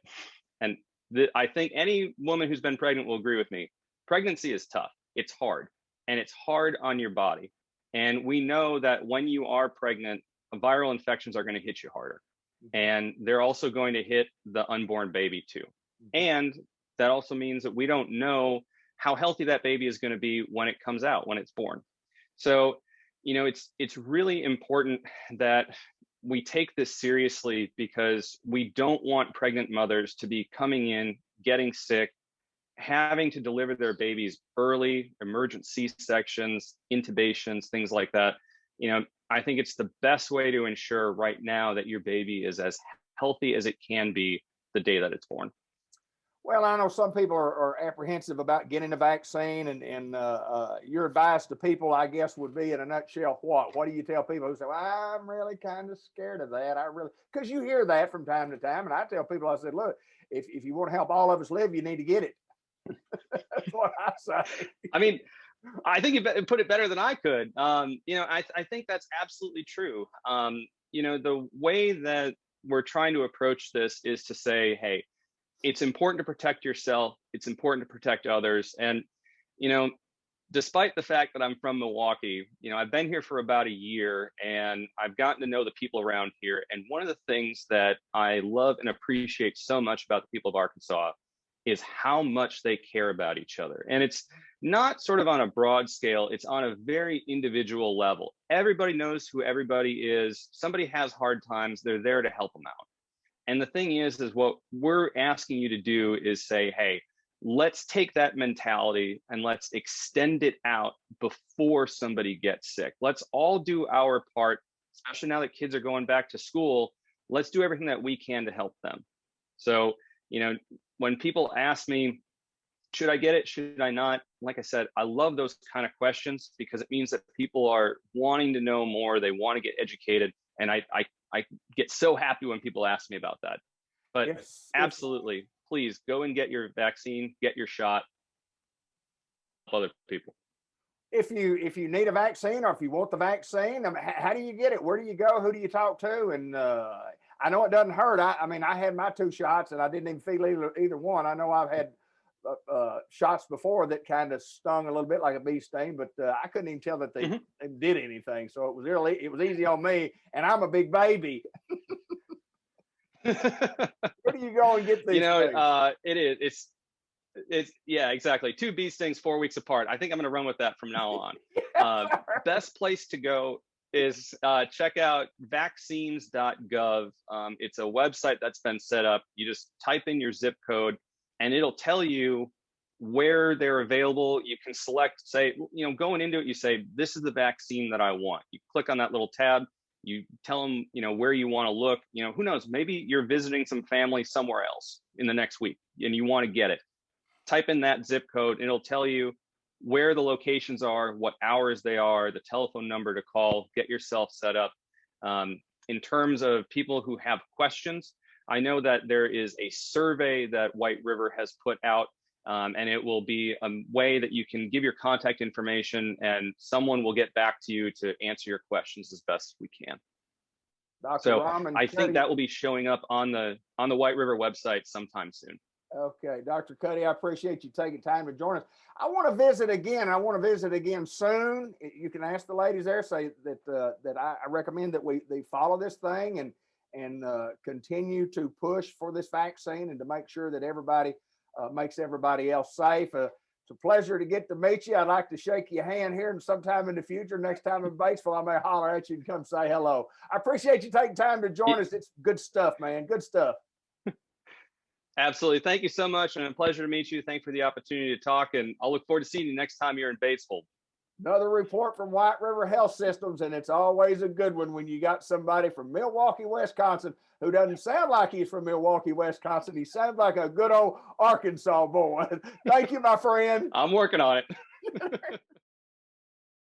I think any woman who's been pregnant will agree with me, pregnancy is tough. It's hard, and it's hard on your body. And we know that when you are pregnant, viral infections are going to hit you harder. And they're also going to hit the unborn baby too. And that also means that we don't know how healthy that baby is going to be when it comes out, when it's born. So, it's really important that we take this seriously, because we don't want pregnant mothers to be coming in, getting sick, having to deliver their babies early, emergent C-sections, intubations, things like that. I think it's the best way to ensure right now that your baby is as healthy as it can be the day that it's born. Well, I know some people are apprehensive about getting a vaccine, and your advice to people, I guess, would be, in a nutshell, what? What do you tell people who say, well, I'm really kind of scared of that? Because you hear that from time to time, and I tell people, I said, look, if you want to help all of us live, you need to get it. That's what I say. I mean, I think you put it better than I could. I think that's absolutely true. The way that we're trying to approach this is to say, hey, it's important to protect yourself. It's important to protect others. And, despite the fact that I'm from Milwaukee, I've been here for about a year, and I've gotten to know the people around here. And one of the things that I love and appreciate so much about the people of Arkansas is how much they care about each other. And it's not sort of on a broad scale, it's on a very individual level. Everybody knows who everybody is. Somebody has hard times, they're there to help them out. And the thing is what we're asking you to do is say, hey, let's take that mentality and let's extend it out before somebody gets sick. Let's all do our part, especially now that kids are going back to school. Let's do everything that we can to help them. So, when people ask me, should I get it? Should I not? Like I said, I love those kind of questions, because it means that people are wanting to know more. They want to get educated. And I get so happy when people ask me about that. But yes, absolutely, please go and get your vaccine, get your shot, help other people. If you need a vaccine, or if you want the vaccine, how do you get it? Where do you go? Who do you talk to? And I know it doesn't hurt. I had my 2 shots, and I didn't even feel either one. I know I've had shots before that kind of stung a little bit like a bee sting, but I couldn't even tell that they did anything. So it was easy on me, and I'm a big baby. Where do you go and get these things? It is. It's yeah, exactly. 2 bee stings 4 weeks apart. I think I'm going to run with that from now on. Best place to go is check out vaccines.gov. It's a website that's been set up. You just type in your zip code, and it'll tell you where they're available. You can select, say, going into it, you say, this is the vaccine that I want. You click on that little tab, you tell them, where you want to look. Who knows, maybe you're visiting some family somewhere else in the next week and you want to get it. Type in that zip code and it'll tell you where the locations are, what hours they are, the telephone number to call, get yourself set up. In terms of people who have questions, I know that there is a survey that White River has put out, and it will be a way that you can give your contact information and someone will get back to you to answer your questions as best we can. So I think that will be showing up on the White River website sometime soon. Okay, Dr. Cuddy, I appreciate you taking time to join us. I want to visit again. I want to visit again soon. You can ask the ladies there, say that I recommend that they follow this thing and continue to push for this vaccine and to make sure that everybody makes everybody else safe. It's a pleasure to get to meet you. I'd like to shake your hand here and sometime in the future. Next time in Batesville, I may holler at you and come say hello. I appreciate you taking time to join us. It's good stuff, man. Good stuff. Absolutely. Thank you so much. And a pleasure to meet you. Thanks for the opportunity to talk. And I'll look forward to seeing you next time you're in Batesville. Another report from White River Health Systems, and it's always a good one when you got somebody from Milwaukee, Wisconsin, who doesn't sound like he's from Milwaukee, Wisconsin. He sounds like a good old Arkansas boy. Thank you, my friend. I'm working on it.